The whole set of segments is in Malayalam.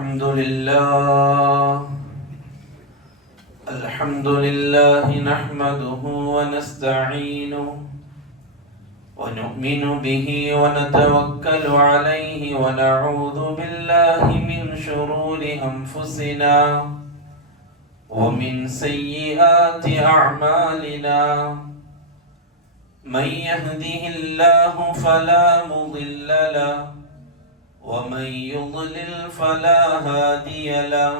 الحمد لله نحمده ونستعينه ونؤمن به ونتوكل عليه ونعوذ بالله من شرور أنفسنا ومن سيئات أعمالنا. من يهده الله فلا مضل له ومن يضلل فلا هادي له.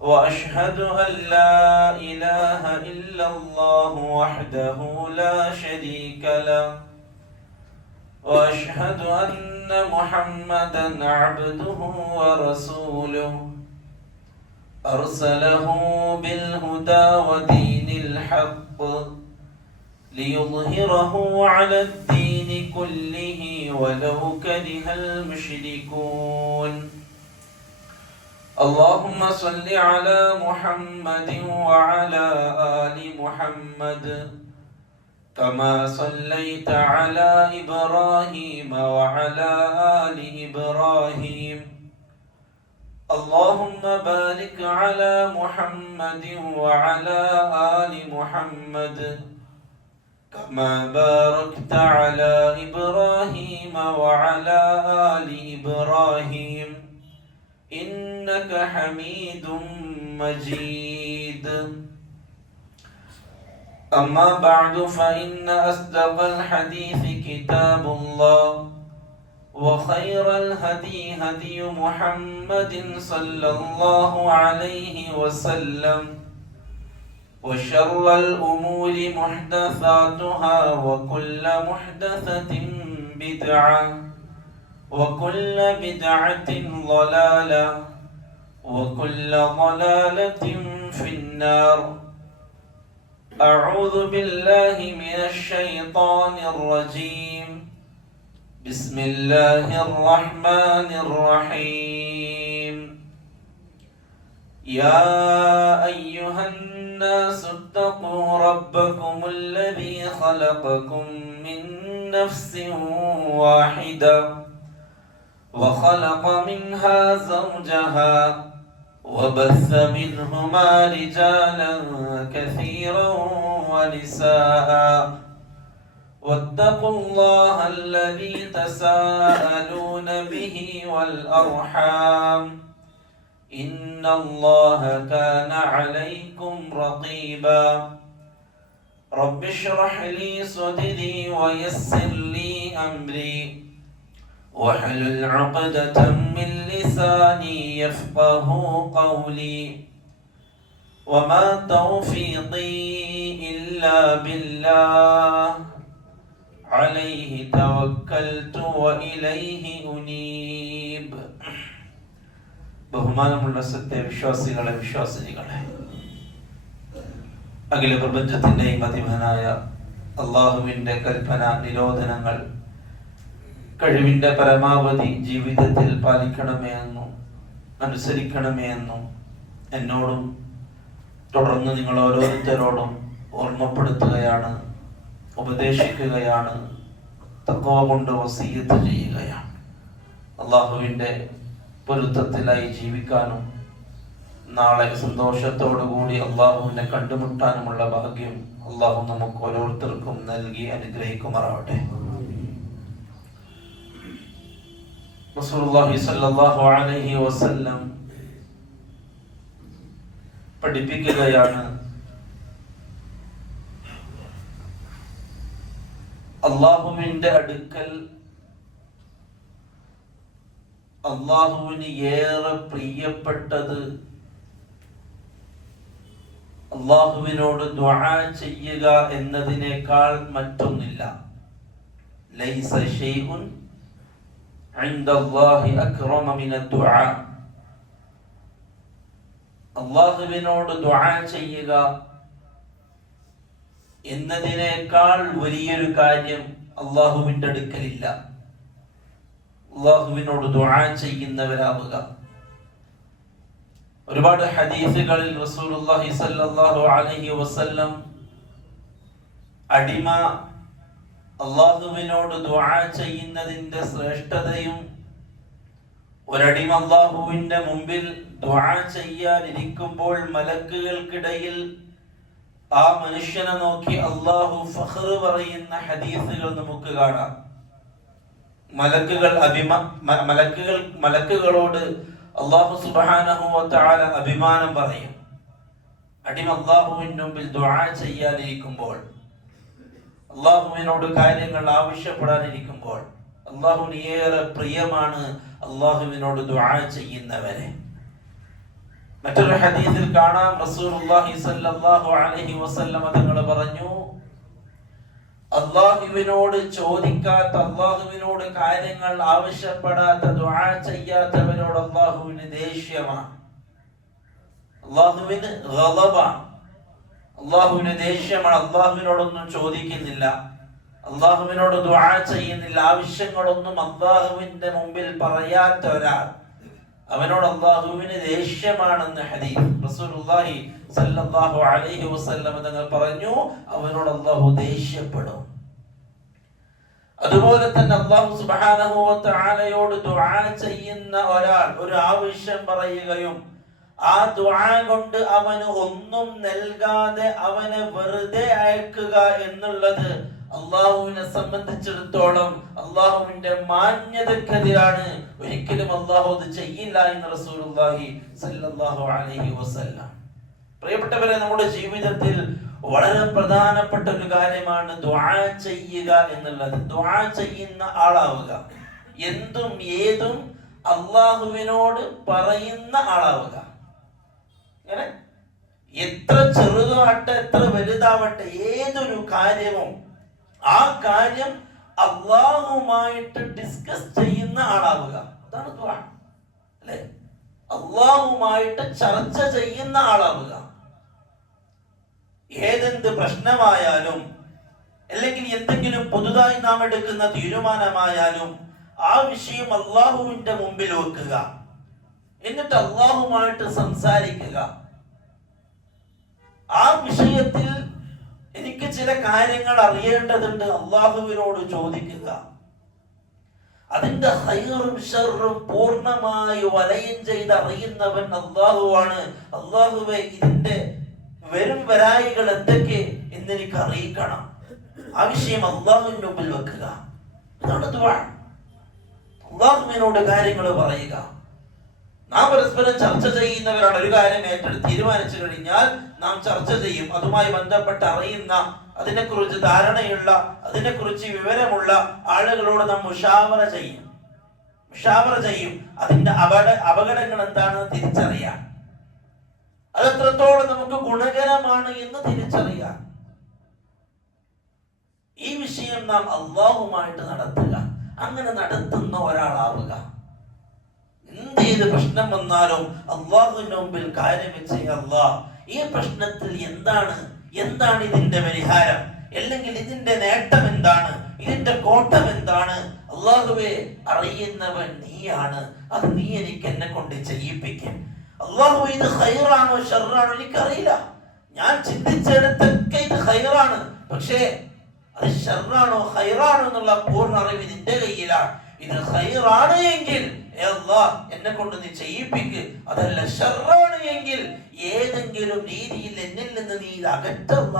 وأشهد أن لا إله إلا الله وحده لا شريك له وأشهد أن محمدا عبده ورسوله أرسله بالهدى ودين الحق ليظهره على الدين كله ولو كره المشركون. اللهم صل على محمد وعلى آل محمد كما صليت على إبراهيم وعلى آل إبراهيم. اللهم بارك على محمد وعلى آل محمد كما باركت على إبراهيم وعلى آل إبراهيم إنك حميد مجيد. أما بعد فإن أصدق الحديث كتاب الله وخير الهدي هدي محمد صلى الله عليه وسلم وشر الأمور محدثاتها وكل محدثة بدعة وكل بدعة ضلالة وكل ضلالة في النار. أعوذ بالله من الشيطان الرجيم. بسم الله الرحمن الرحيم. يا أيها الناس اتقوا ربكم الذي خلقكم من نفس واحدة وخلق منها زوجها وبث منهما رجالا كثيرا ونساء واتقوا الله الذي تساءلون به والأرحام إن الله كان عليكم رقيبا. رب اشرح لي صدري ويسر لي أمري واحلل عقدة من لساني يفقه قولي وما توفيقي إلا بالله عليه توكلت وإليه أنيب. ബഹുമാനമുള്ള സത്യവിശ്വാസികളെ വിശ്വാസിനികളെ, അഖില പ്രപഞ്ചത്തിന്റെയും അധിപനായ അള്ളാഹുവിന്റെ കൽപ്പന നിരോധനങ്ങൾ കഴിവിന്റെ പരമാവധി ജീവിതത്തിൽ പാലിക്കണമേ എന്നും അനുസരിക്കണമേ എന്നും എന്നോടും തുടർന്ന് നിങ്ങൾ ഓരോരുത്തരോടും ഓർമ്മപ്പെടുത്തുകയാണ്, ഉപദേശിക്കുകയാണ്, തഖ്വ കൊണ്ട് വസിയ്യത്ത് ചെയ്യുകയാണ്. അള്ളാഹുവിന്റെ പൊരുത്തത്തിലായി ജീവിക്കാനും നാളെ സന്തോഷത്തോടുകൂടി അള്ളാഹുവിനെ കണ്ടുമുട്ടാനുമുള്ള ഭാഗ്യം അള്ളാഹു നമുക്ക് ഓരോരുത്തർക്കും നൽകി അനുഗ്രഹിക്കുമാറാവട്ടെ. റസൂലുള്ളാഹി സ്വല്ലല്ലാഹു അലൈഹി വസല്ലം പഠിപ്പിക്കുകയാണ്, അള്ളാഹുവിന്റെ അടുക്കൽ അള്ളാഹുവിന് ഏറെ പ്രിയപ്പെട്ടത് അള്ളാഹുവിനോട് ദുആ ചെയ്യുക എന്നതിനേക്കാൾ മറ്റൊന്നില്ല. ലൈസ ശൈഉൻ ഇൻദല്ലാഹി അക്റമ മിന ദുആ. അള്ളാഹുവിനോട് ദുആ ചെയ്യുക എന്നതിനേക്കാൾ വലിയൊരു കാര്യം അള്ളാഹുവിന്റെ അടുക്കലില്ല. അള്ളാഹുവിനോട് ദുആ ചെയ്യുന്നവരാവുക. ഒരുപാട് ഹദീസുകളിൽ റസൂലുള്ളാഹി സ്വല്ലല്ലാഹു അലൈഹി വസല്ലം അടിമ അള്ളാഹുവിനോട് ദുആ ചെയ്യുന്നതിന്റെ ശ്രേഷ്ഠതയും ഒരടിമ അല്ലാഹുവിന്റെ മുമ്പിൽ ദുആ ചെയ്യാനിരിക്കുമ്പോൾ മലക്കുകൾക്കിടയിൽ ആ മനുഷ്യനെ നോക്കി അല്ലാഹു ഫഖർ പറയുന്ന ഹദീസുകൾ നമുക്ക് കാണാം. മലക്കുകളോട് അല്ലാഹു സുബ്ഹാനഹു വ തആല അഭിമാനം പറയും. അടിമ അല്ലാഹുവിന്റെ മുമ്പിൽ ദുആ ചെയ്യാനിരിക്കുമ്പോൾ, അല്ലാഹുവിനോട് കാര്യങ്ങൾ ആവശ്യപ്പെടാനിരിക്കുമ്പോൾ അല്ലാഹുവിന് ഏറെ പ്രിയമാണ് അല്ലാഹുവിനോട് ദുആ ചെയ്യുന്നവരെ. മറ്റൊരു ഹദീസിൽ കാണാം, റസൂലുള്ളാഹി സ്വല്ലല്ലാഹു അലൈഹി വസല്ലം തങ്ങൾ പറഞ്ഞു, അല്ലാഹുവിനോട് ചോദിക്കാത്ത, അല്ലാഹുവിനോട് കാര്യങ്ങൾ ആവശ്യപ്പെടാത്ത, ദുആ ചെയ്യാത്തവരോട് അല്ലാഹുവിന് ദേഷ്യമാണ്, അല്ലാഹുവിന് ഗളബാണ്, അല്ലാഹുവിന് ദേഷ്യമാണ്. അല്ലാഹുവിനോടൊന്നും ചോദിക്കുന്നില്ല, അല്ലാഹുവിനോട് ദുആ ചെയ്യുന്നില്ല, ആവശ്യങ്ങളൊന്നും അല്ലാഹുവിന്റെ മുമ്പിൽ പറയാത്ത ഒരാൾ, അവനോട് അല്ലാഹുവിന് ദേഷ്യമാണെന്ന് ഹദീസ് റസൂലുള്ളാഹി സ്വല്ലല്ലാഹു അലൈഹി വസല്ലം തങ്ങൾ പറഞ്ഞു, അവനോട് അല്ലാഹു ദേഷ്യപ്പെടും. അതുപോലെ തന്നെ അല്ലാഹു സുബ്ഹാനഹു വ തആലയോട് ദുആ ചെയ്യുന്ന ഒരാൾ ഒരു ആവശ്യം പറയുകയും ആ ദുആ കൊണ്ട് അവന് ഒന്നും നൽകാതെ അവനെ വെറുതെ അയക്കുക എന്നുള്ളത് അല്ലാഹുവിനെ സംബന്ധിച്ചിടത്തോളം അല്ലാഹുവിന്റെ മാന്യതക്കെതിരാണ്. ഒരിക്കലും അല്ലാഹു അത് ചെയ്യില്ല എന്ന് റസൂലുള്ളാഹി സ്വല്ലല്ലാഹു അലൈഹി വസല്ലം. പ്രിയപ്പെട്ടവരെ, നമ്മുടെ ജീവിതത്തിൽ വളരെ പ്രധാനപ്പെട്ട ഒരു കാര്യമാണ് ദുആ ചെയ്യുക എന്നുള്ളത്. ദുആ ചെയ്യുന്ന ആളാവുക, എന്തും ഏതും അല്ലാഹുവിനോട് പറയുന്ന ആളാവുക. അങ്ങനെ എത്ര ചെറുതാവട്ടെ എത്ര വലുതാവട്ടെ ഏതൊരു കാര്യവും ആ കാര്യം അല്ലാഹുമായിട്ട് ഡിസ്കസ് ചെയ്യുന്ന ആളാവുക. അതാണ് ദുആ, അല്ലേ? അല്ലാഹുമായിട്ട് ചർച്ച ചെയ്യുന്ന ആളാവുക. ഏതെന്ത് പ്രശ്നമായാലും അല്ലെങ്കിൽ എന്തെങ്കിലും പുതുതായി നാം എടുക്കുന്ന തീരുമാനമായാലും ആ വിഷയം അല്ലാഹുവിന്റെ മുമ്പിൽ വെക്കുക, എന്നിട്ട് അല്ലാഹുമായിട്ട് സംസാരിക്കുക. ആ വിഷയത്തിൽ എനിക്ക് ചില കാര്യങ്ങൾ അറിയേണ്ടതുണ്ട്, അല്ലാഹുവിനോട് ചോദിക്കുക. അതിന്റെ ഖൈറും ശർറും പൂർണ്ണമായി വലയം ചെയ്ത് അറിയുന്നവൻ അല്ലാഹുവാണ്. അല്ലാഹുവേ, ഇതിന്റെ വരും വരായികൾ എന്തൊക്കെ എന്നെനിക്ക് അറിയിക്കണം. ആ വിഷയം അല്ലാഹുവിന്റെ മുമ്പിൽ വെക്കുക. അതാണ് ദുആ. അല്ലാഹുവിനോട് കാര്യങ്ങൾ പറയുക. നാം പരസ്പരം ചർച്ച ചെയ്യുന്നവരാണ്. ഒരു കാര്യം ഏറ്റെടുത്ത് തീരുമാനിച്ചു കഴിഞ്ഞാൽ നാം ചർച്ച ചെയ്യും. അതുമായി ബന്ധപ്പെട്ട് അറിയുന്ന, അതിനെക്കുറിച്ച് ധാരണയുള്ള, അതിനെക്കുറിച്ച് വിവരമുള്ള ആളുകളോട് നാം മുഷാവറ ചെയ്യും. അതിന്റെ അപകടങ്ങൾ എന്താണെന്ന് തിരിച്ചറിയാൻ, അതെത്രത്തോളം നമുക്ക് ഗുണകരമാണ് എന്ന് തിരിച്ചറിയാൻ. ഈ വിഷയം നാം അല്ലാഹുമായിട്ട് നടത്തുക. അങ്ങനെ നടത്തുന്ന ഒരാളാവുക. എന്ത് പ്രശ്നം വന്നാലും അല്ലാഹുവിന്റെ മുമ്പിൽ കാര്യം വെച്ച്, അല്ലാഹ്, ഈ പ്രശ്നത്തിൽ എന്താണ് ഇതിന്റെ പരിഹാരം, അല്ലെങ്കിൽ ഇതിന്റെ നേട്ടം എന്താണ്, ഇതിന്റെ കോട്ടം എന്താണ്? അല്ലാഹുവേ, അറിയുന്നവൻ നീയാണ്. അത് നീ എനിക്ക് എന്നെ കൊണ്ട് ചെയ്യിപ്പിക്കും. അല്ലാഹു, ഇത് ഖൈറാണോ ശർറാണോ എനിക്കറിയില്ല. ഞാൻ ചിന്തിച്ചെടുത്തൊക്കെ ഇത് ഖൈറാണ്, പക്ഷേ അത് ശർറാണോ ഖൈറാണോ എന്നുള്ള പൂർണ്ണ അറിവ് നിന്റെ കയ്യിലാണ്. ഇത് ഖൈറാണ് എങ്കിൽ എന്നെ കൊണ്ട് നീ ചെയ്യിപ്പിക്ക്. അതല്ല ശർറാണ് എങ്കിൽ ഏതെങ്കിലും രീതിയിൽ എന്നിൽ നിന്ന് നീ ഇത് അകറ്റുന്ന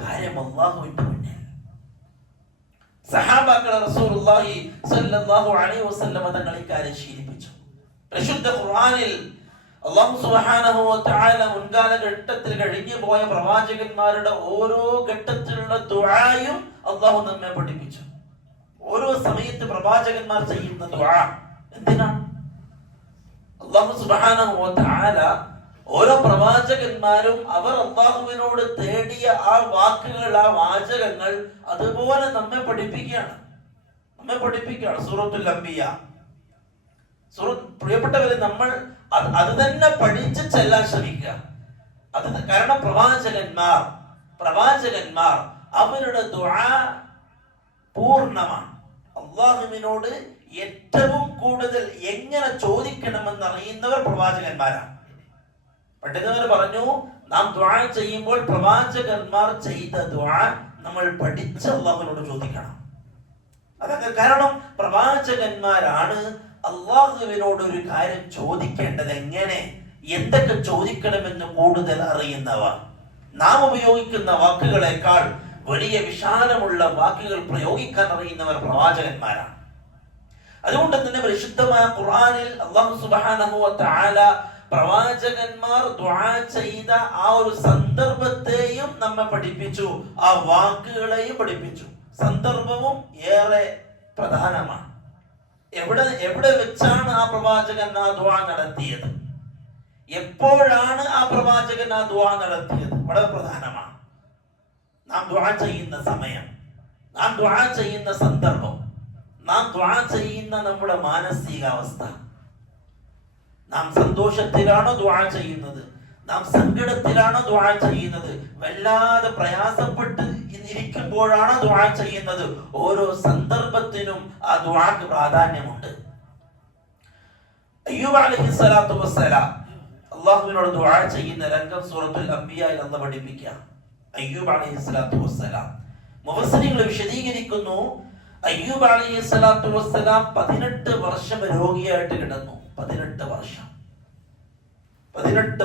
കാര്യം അല്ലാഹുവിന്റെ മുന്നിൽ. സഹാബാക്കളെ റസൂലുള്ളാഹി സ്വല്ലല്ലാഹു അലൈഹി വസല്ലം തങ്ങൾ ഇക്കാര്യം ശീലിപ്പിച്ചു. പരിശുദ്ധ ഖുർആനിൽ അല്ലാഹു സുബ്ഹാനഹു വ തആല മുൻകാല ഘട്ടത്തിൽ കഴിഞ്ഞു പോയ പ്രവാചകന്മാരുടെ ഓരോ ഘട്ടത്തിലുള്ള ദുആയും അല്ലാഹു നമ്മെ പഠിപ്പിച്ചു. ഓരോ സമയത്ത് പ്രവാചകന്മാർ ചെയ്യുന്ന ദുആ എന്തിനാണ്? അല്ലാഹു സുബ്ഹാനഹു വ തആല ഓരോ പ്രവാചകന്മാരും അവർ അല്ലാഹുവിനോട് തേടിയ ആ വാക്കുകൾ, ആ വാചകങ്ങൾ അതുപോലെ നമ്മെ പഠിപ്പിക്കുകയാണ്. സൂറത്തുൽ അംബിയ. പ്രിയപ്പെട്ടവരെ, നമ്മൾ അത് തന്നെ പഠിച്ച് ചെല്ലാൻ ശ്രമിക്കുക. കാരണം പ്രവാചകന്മാർ അവരുടെ ദുആ പൂർണ്ണമാണ്. അല്ലാഹുവിനോട് ഏറ്റവും കൂടുതൽ എങ്ങനെ ചോദിക്കണമെന്ന് അറിയുന്നവർ പ്രവാചകന്മാരാണ്. പണ്ഡിതന്മാർ പറഞ്ഞു, നാം ദുആ ചെയ്യുമ്പോൾ പ്രവാചകന്മാർ ചെയ്ത ദുആ നമ്മൾ പഠിച്ച് അല്ലാഹുവിനോട് ചോദിക്കണം. അതൊക്കെ കാരണം പ്രവാചകന്മാരാണ് അള്ളാഹുവിനോട് ഒരു കാര്യം ചോദിക്കേണ്ടത് എങ്ങനെ, എന്തൊക്കെ ചോദിക്കണമെന്ന് കൂടുതൽ അറിയുന്നവർ. നാം ഉപയോഗിക്കുന്ന വാക്കുകളെക്കാൾ വലിയ വിശാലമുള്ള വാക്കുകൾ പ്രയോഗിക്കാൻ അറിയുന്നവർ പ്രവാചകന്മാരാണ്. അതുകൊണ്ട് തന്നെ പരിശുദ്ധമായ ഖുർആനിൽ അല്ലാഹു സുബ്ഹാനഹു വ തആല പ്രവാചകന്മാർ ദുആ ചെയ്ത ആ ഒരു സന്ദർഭത്തെയും നമ്മെ പഠിപ്പിച്ചു, ആ വാക്കുകളെയും പഠിപ്പിച്ചു. സന്ദർഭവും ഏറെ പ്രധാനമാണ്. എവിടെ വെച്ചാണ് ആ പ്രവാചകൻ ആ ദുആ നടത്തിയത്, എപ്പോഴാണ് ആ പ്രവാചകൻ ആ ദുആ നടത്തിയത്, വളരെ പ്രധാനമാണ്. നാം ദുആ ചെയ്യുന്ന സമയം, നാം ദുആ ചെയ്യുന്ന സന്ദർഭം, നാം ദുആ ചെയ്യുന്ന നമ്മുടെ മാനസികാവസ്ഥ, നാം സന്തോഷത്തിലാണോ ദുആ ചെയ്യുന്നത്, നാം സങ്കടത്തിലാണോ ദുആ ചെയ്യുന്നത്, വല്ലാതെ പ്രയാസപ്പെട്ട് ഇരിക്കുമ്പോഴാണോ ദുആ ചെയ്യുന്നത്, ഓരോ സന്ദർഭത്തിനും ആ ദുആക്ക് പ്രാധാന്യമുണ്ട്. അയ്യൂബ് അലൈഹിസ്സലാത്തു വസ്സലാം അല്ലാഹുവിനോട് ദുആ ചെയ്യുന്ന രംഗം സൂറത്തുൽ അംബിയായിൽ അല്ലാഹു പഠിപ്പിക്കുക. അയ്യൂബ് അലൈഹിസ്സലാത്തു വസ്സലാം മുഫസ്സിറുകൾ വിശദീകരിക്കുന്നു, അയ്യൂബ് അലൈഹിസ്സലാത്തു വസ്സലാം 18 വർഷം രോഗിയായിട്ട് കിടന്നു. 18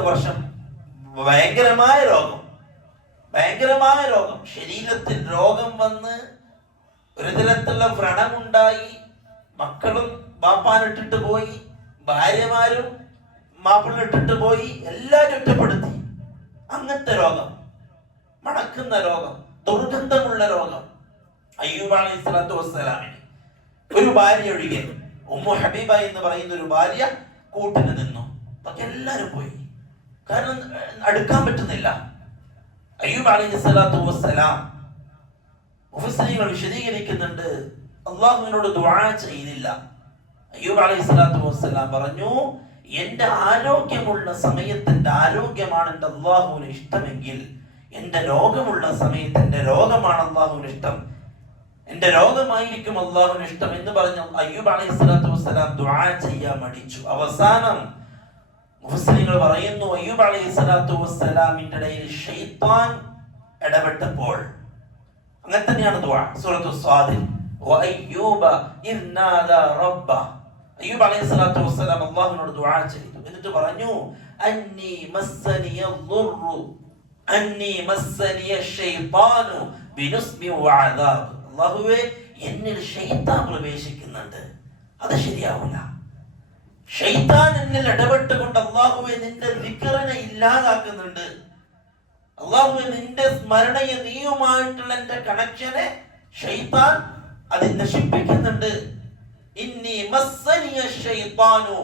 വർഷം ഭയങ്കരമായ രോഗം, ശരീരത്തിൽ രോഗം വന്ന് ഒരു തരത്തിലുള്ള വ്രണമുണ്ടായി. മക്കളും ബാപ്പാനിട്ടിട്ട് പോയി, ഭാര്യമാരും മാപ്പിളിട്ടിട്ട് പോയി, എല്ലാരും ഒറ്റപ്പെടുത്തി. അങ്ങനത്തെ രോഗം, മണക്കുന്ന രോഗം, ദുർഗന്ധമുള്ള രോഗം. അയ്യൂബ് അലൈഹിസ്സലാത്തു വസ്സലാമിന് ഒരു ഭാര്യ ഒഴികെ ഉമ്മു ഹബീബ എന്ന് പറയുന്ന ഒരു ഭാര്യ കൂട്ടിന് നിന്നു. ബാക്കി എല്ലാരും പോയി, കാരണം അടുക്കാൻ പറ്റുന്നില്ല. അയ്യൂബ് അലൈഹിസ്സലാത്തു വസ്സലാം മുഫസ്സിറുകൾ വിശദീകരിക്കുന്നുണ്ട്, അള്ളാഹുവിനോട് ദുആ ചെയ്തില്ല. അയ്യൂബ് അലൈഹിസ്സലാത്തു വസ്സലാം പറഞ്ഞു, എന്റെ ആരോഗ്യമുള്ള സമയത്ത് എന്റെ ആരോഗ്യമാണ് എന്റെ അള്ളാഹുവിന് ഇഷ്ടമെങ്കിൽ, എന്റെ രോഗമുള്ള സമയത്ത് എന്റെ രോഗമാണ് അള്ളാഹുവിന് ഇഷ്ടം, എന്റെ രോഗമായിരിക്കും അള്ളാഹുവിന് ഇഷ്ടം എന്ന് പറഞ്ഞു അയ്യൂബ് അലൈഹിസ്സലാത്തു വസ്സലാം ദുആ ചെയ്യാൻ മടിച്ചു. അവസാനം മുഫസ്സിറുകൾ പറയുന്നു, അയ്യൂബ് അലൈഹിസ്സലാത്തു വസ്സലാമിന്റെ ഇടയിൽ ശൈത്താൻ ഇടപെട്ടപ്പോൾ, അങ്ങനെ തന്നെയാണ് ദുആ. സൂറത്തു സ്വാദിൽ വഅയ്യൂബ ഇദ് നാദാ റബ്ബ, അയ്യൂബ് അലൈഹിസ്സലാത്തു വസ്സലാം അല്ലാഹുവിനോട് ദുആ ചെയ്തു. എന്നിട്ട് പറഞ്ഞു, അന്നി മസ്സനിയദ്ദുർറു അന്നി മസ്സനിയ ശൈത്താനു ബിനുസ്ബി വഅദാബ്, അല്ലാഹുവേ എന്നിൽ ശൈത്താൻ പ്രവേശിക്കുന്നുണ്ട്, അത് ശരിയാവില്ല. ശൈത്താൻ എന്നിൽ ഇടപെട്ടുകൊണ്ട് അല്ലാഹുവേ നിന്റെ ദിക്റിനെ ഇല്ലാതാക്കുന്നുണ്ട്, അല്ലാഹുവേ നിന്റെ സ്മരണയെ നീയുമായിട്ടുള്ള എന്റെ കണക്ഷനെ ശൈത്താൻ അത് നശിപ്പിക്കുന്നുണ്ട്. ഇന്നി മസ്സനിയ ശൈത്താനു,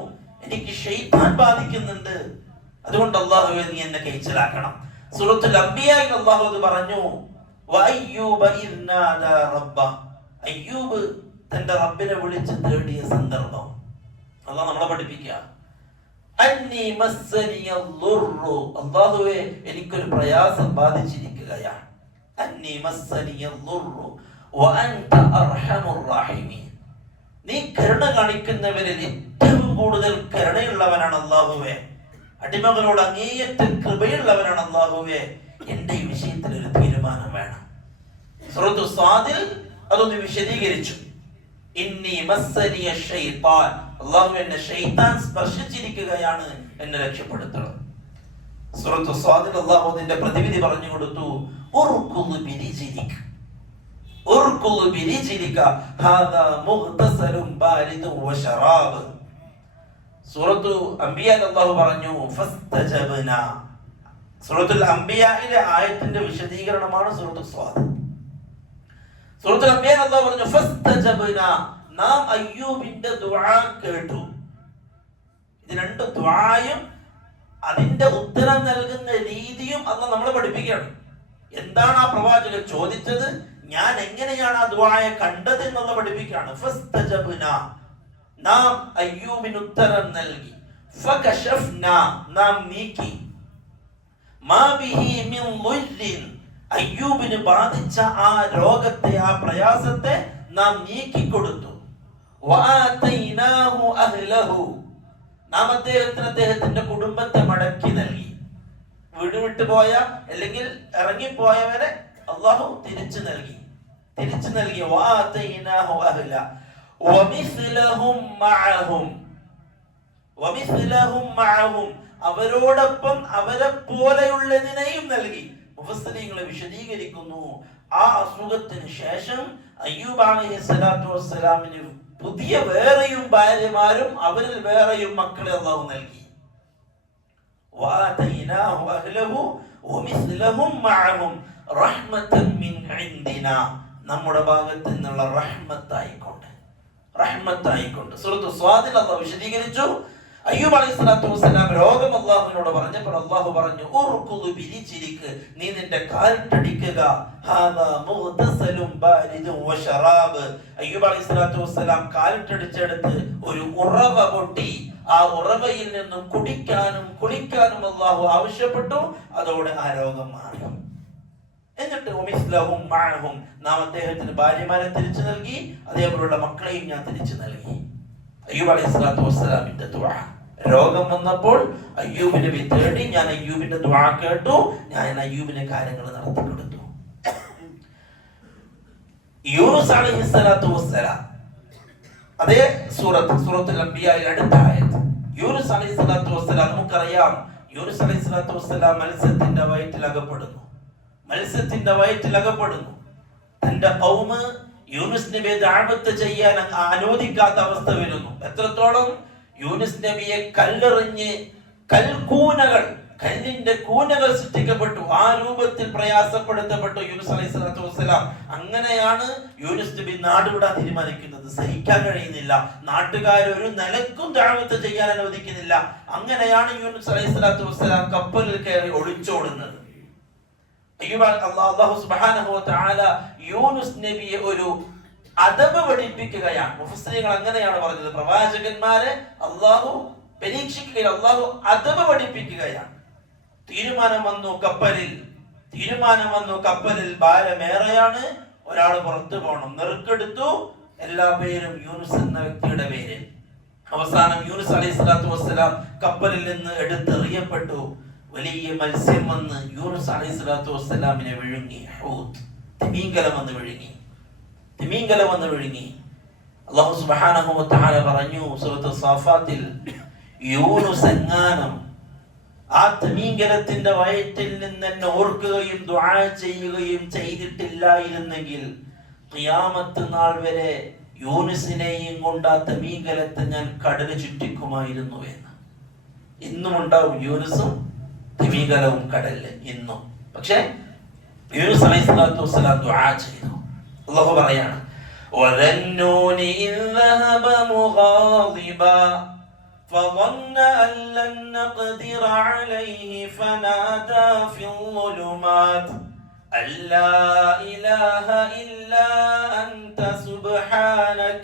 എനിക്ക് ശൈത്താൻ ബാധിക്കുന്നുണ്ട്, അതുകൊണ്ട് അല്ലാഹുവേ നീ എന്നെ കൈച്ചലാക്കണം. സൂറത്തുൽ അംബിയായിൽ അല്ലാഹു അത് പറഞ്ഞു, വഅയ്യൂബ ഇദ് നാദാ റബ്ബ, അയ്യൂബ് തന്റെ റബ്ബിനെ വിളിച്ച് തേടിയ സന്ദർഭം അല്ലാഹു നമ്മളെ പഠിപ്പിക്കുക. അന്നി മസ്സനിയദ്ദുർറു, അല്ലാഹുവേ എനിക്കൊരു പ്രയാസം ബാധിച്ചിരിക്കുകയാണ്. അന്നി മസ്സനിയദ്ദുർറു വഅൻത അർഹമുർ റഹീമീൻ, നീ കരുണ കാണിക്കുന്നവരിൽ ഏറ്റവും കൂടുതൽ കരുണയുള്ളവനാണ് അല്ലാഹുവേ, അടിമകളോട് അങ്ങേയറ്റം കൃപയുള്ളവനാണ് അല്ലാഹുവേ, എന്റെ ഈ വിഷയത്തിൽ ഒരു തീരുമാനം വേണം. സൂറത്തു സ്വാദിൽ അതൊന്ന് വിശദീകരിച്ചു. ഇന്നി മസ്സനിയ ശൈത്താൻ, അല്ലാഹു എന്നെ ശൈത്താൻ സ്പർശിച്ചിരിക്കുകയാണ്, എന്നെ രക്ഷപ്പെടുത്തണം. സൂറത്തു സ്വാദിൽ അല്ലാഹു അതിന്റെ പ്രതിവിധി പറഞ്ഞു കൊടുത്തു, ഉർകുദ് ബിരിജിലിക ഉർകുദ് ബിരിജിലിക ഹാദാ മുഗ്തസലുൻ ബാരിദുൻ വശറാബ്. സൂറത്തു അംബിയായിൽ അല്ലാഹു പറഞ്ഞു ഫസ്തജബ്നാ, സൂറത്തുൽ അംബിയായിലെ ആയത്തിന്റെ വിശദീകരണമാണ് സൂറത്തുൽ സ്വാദ്. സൂറത്തുൽ അംബിയായിൽ അല്ലാഹു പറഞ്ഞു ഫസ്തജബ്നാ, നാം അയ്യൂബിന്റെ ദുആ കേട്ടു. ഇത് രണ്ട് ദുആയും അതിന്റെ ഉത്തരം നൽകുന്ന രീതിയും അല്ലാഹു നമ്മളെ പഠിപ്പിക്കുകയാണ്. എന്താണ് ആ പ്രവാചകൻ ചോദിച്ചത്, ഞാൻ എങ്ങനെയാണ് ആ ദുആയെ കണ്ടത് എന്നുള്ള പഠിപ്പിക്കുകയാണ്. ഫസ്തജബ്നാ, നാം അയ്യൂബിന് ഉത്തരം നൽകി. ഫകശഫ്നാ, നാം നീക്കി. മാ ബിഹി മിൻ ളുല്ലിൻ, അയ്യൂബിന് ബാധിച്ച ആ രോഗത്തെ, ആ പ്രയാസത്തെ നാം നീക്കിക്കൊടുത്തു. വആതൈനാഹു അഹ്ലഹു, നാം അദ്ദേഹത്തിന്റെ കുടുംബത്തെ മടക്കി നൽകി. വീട് വിട്ടു പോയ അല്ലെങ്കിൽ ഇറങ്ങിപ്പോയവരെ അല്ലാഹു തിരിച്ചു നൽകി. വആതൈനാഹു അഹ്ല വമിസ്ലഹും മഅഹും, വമിസ്ലഹും മഅഹും, അവരോടൊപ്പം അവരെ പോലെയുള്ളതിനെയും നൽകി. മുഫസ്സിരീങ്ങൾ വിശദീകരിക്കുന്നു, ആ അസുഖത്തിന് ശേഷം അയ്യൂബ് അലൈഹിസ്സലാത്തു വസ്സലാമിന് പുതിയ വേറെയും ഭാര്യമാരും അവരിൽ വേറെയും മക്കളെ അല്ലാഹു നൽകി. വആതൈനാഹു അഹ്ലഹു വമിസ്ലഹും മഅഹും റഹ്മതൻ മിൻ ഇൻദിനാ, നമ്മുടെ ഭാഗത്ത് നിന്നുള്ള റഹ്മത്തായിക്കൊണ്ട്. സൂറത്ത് സ്വാദിൽ അല്ലാഹു വിശദീകരിച്ചു, അയ്യൂബ് അലൈഹിസ്സലാത്തു വസ്സലാം രോഗം അല്ലാഹുവിനോട് പറഞ്ഞപ്പോൾ അല്ലാഹു പറഞ്ഞു, ഉർഖുദു ബിരിജിലിക, നീ നിന്റെ കാലിട്ടടിക്കുക, ഹാദാ മുഗ്തസലും ബാരിദും വശറാബ്. അയ്യൂബ് അലൈഹിസ്സലാത്തു വസ്സലാം കാലിട്ടടിച്ചെടുത്ത് ഒരു ഉറവ പൊട്ടി, ആ ഉറവയിൽ നിന്നും കുടിക്കാനും കുളിക്കാനും അല്ലാഹു ആവശ്യപ്പെട്ടു. അതോടെ ആ രോഗം മാറി. എന്നിട്ട് വമിസ്ലഹും മഅഹും, നാം അദ്ദേഹത്തിന് ഭാര്യമാരെ തിരിച്ചു നൽകി, അതേപോലുള്ള മക്കളെയും ഞാൻ തിരിച്ചു നൽകി. അയ്യൂബ് അലൈഹിസ്സലാത്തു വസ്സലാമിന്റെ ദുആ, രോഗം വന്നപ്പോൾ അയ്യൂബ് നബി തേടി, ഞാൻ അയ്യൂബിന്റെ ദുആ കേട്ടു, ഞാൻ അയ്യൂബിന്റെ കാര്യങ്ങൾ നടത്തി കൊടുത്തു. യൂനുസ് അലൈഹിസ്സലാത്തു വസ്സലാം, അതേ സൂറത്തുൽ അംബിയായിൽ അടുത്ത ആയത്ത്, യൂനുസ് അലൈഹിസ്സലാത്തു വസ്സലാം, നമുക്കറിയാം യൂനുസ് അലൈഹിസ്സലാത്തു വസ്സലാം മത്സ്യത്തിന്റെ വയറ്റിൽ അകപ്പെടുന്നു. തന്റെ ഖൗമ് യൂനുസ് നബിയെ ദഅവത്ത് ചെയ്യാൻ അനുവദിക്കാത്ത അവസ്ഥ വരുന്നു. എത്രത്തോളം? യൂനുസ് നബിയെ കല്ലെറിഞ്ഞ് കല്ലിന്റെ കൂനകൾ സൃഷ്ടിക്കപ്പെട്ടു. ആ രൂപത്തിൽ പ്രയാസപ്പെടുത്തപ്പെട്ടു യൂനുസ് അലൈഹിസ്സലാത്തു വസ്സലാം. അങ്ങനെയാണ് യൂനുസ് നബി നാടുവിടാൻ തീരുമാനിക്കുന്നത്. സഹിക്കാൻ കഴിയുന്നില്ല, നാട്ടുകാർ ഒരു നിലക്കും ദഅവത്ത് ചെയ്യാൻ അനുവദിക്കുന്നില്ല. അങ്ങനെയാണ് യൂനുസ് അലൈഹിസ്സലാത്തു വസ്സലാം കപ്പലിൽ കയറി ഒളിച്ചോടുന്നത്. അല്ലാഹു സുബ്ഹാനഹു വ തആല യൂനുസ് നബിയെ ഒരു അദബ് പഠിപ്പിക്കുകയാണ്. മുഫസ്സിരീങ്ങൾ അങ്ങനെയാണ് പറഞ്ഞത്, പ്രവാചകന്മാരെ അല്ലാഹു പരീക്ഷിക്കുകയാണ്, അല്ലാഹു അദബ് പഠിപ്പിക്കുകയാണ്. തീരുമാനം വന്നു കപ്പലിൽ ഭാരമേറെയാണ്, ഒരാൾ പുറത്തു പോകണം. നെറുക്കെടുത്തു, എല്ലാ പേരും യൂനുസ് എന്ന വ്യക്തിയുടെ പേര്. അവസാനം യൂനുസ് അലൈഹിസ്സലാത്തു വസ്സലാം കപ്പലിൽ നിന്ന് എടുത്തെറിയപ്പെട്ടു. വലിയ മത്സ്യം വന്ന് യൂനുസ് അലൈഹിസ്സലാത്തു വസ്സലാമിനെ വിഴുങ്ങി. തിമിംഗലം വന്ന് വിഴുങ്ങി. അല്ലാഹു സുബ്ഹാനഹു വ തആല പറഞ്ഞു സൂറത്ത് സാഫാത്തിൽ, യൂനുസ് എങ്ങാനും ആ തിമിംഗലത്തിന്റെ വയറ്റിൽ നിന്ന് എന്നെ ഓർക്കുകയും ദുആ ചെയ്യുകയും ചെയ്തിട്ടില്ലായിരുന്നെങ്കിൽ ഖിയാമത്ത് നാൾ വരെ യൂനുസിനെയും കൊണ്ട് ആ തിമിംഗലത്തെ ഞാൻ കടല് ചുറ്റിക്കുമായിരുന്നു എന്ന്. ഇന്നും ഉണ്ടാവും യൂനുസും തിമിംഗലവും കടലില് ഇന്നും. പക്ഷേ യൂനുസ് അലൈഹിസ്സലാത്തു വസ്സലാം ദുആ ചെയ്തു. അല്ലാഹു പറയാണ്, وَذَنُّونِ إِذْ ذَهَبَ مُغَاضِبًا فَظَنَّ أَن لَّن نَّقْدِرَ عَلَيْهِ فَنَادَى فِي الظُّلُمَاتِ أَن لَّا إِلَٰهَ إِلَّا أَنتَ سُبْحَانَكَ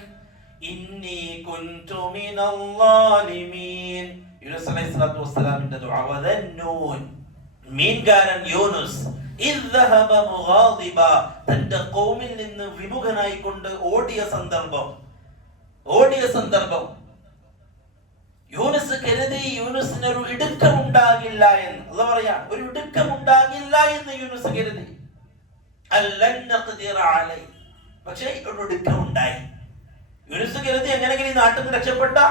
إِنِّي كُنتُ مِنَ الظَّالِمِينَ. യൂനുസ് അലൈഹിസ്സലാത്തു വസ്സലാമിന്റെ ദുആ. വദന്നൂൻ, മീൻകാരൻ യൂനുസ്, ഇദ് ദഹബ മുഗാദിബ, തന്റെ ഖൗമിൽ നിന്ന് വിമുഖനായിക്കൊണ്ട് ഓടിയ സന്ദർഭം. യൂനുസ് കരുതി യൂനുസിന് ഒരു ഇടുക്കമുണ്ടാകില്ല എന്ന്. അല്ലാഹു പറയാ, ഒരു ഇടുക്കമുണ്ടാകില്ല എന്ന് യൂനുസ് കരുതി. അല്ലൻ നഖ്ദിറ അലൈഹി, പക്ഷേ ഒരു ഇടുക്കമുണ്ടായി. യൂനുസ് കരുതി എങ്ങനെയെങ്കിലും ഈ നാട്ടിൽ നിന്ന്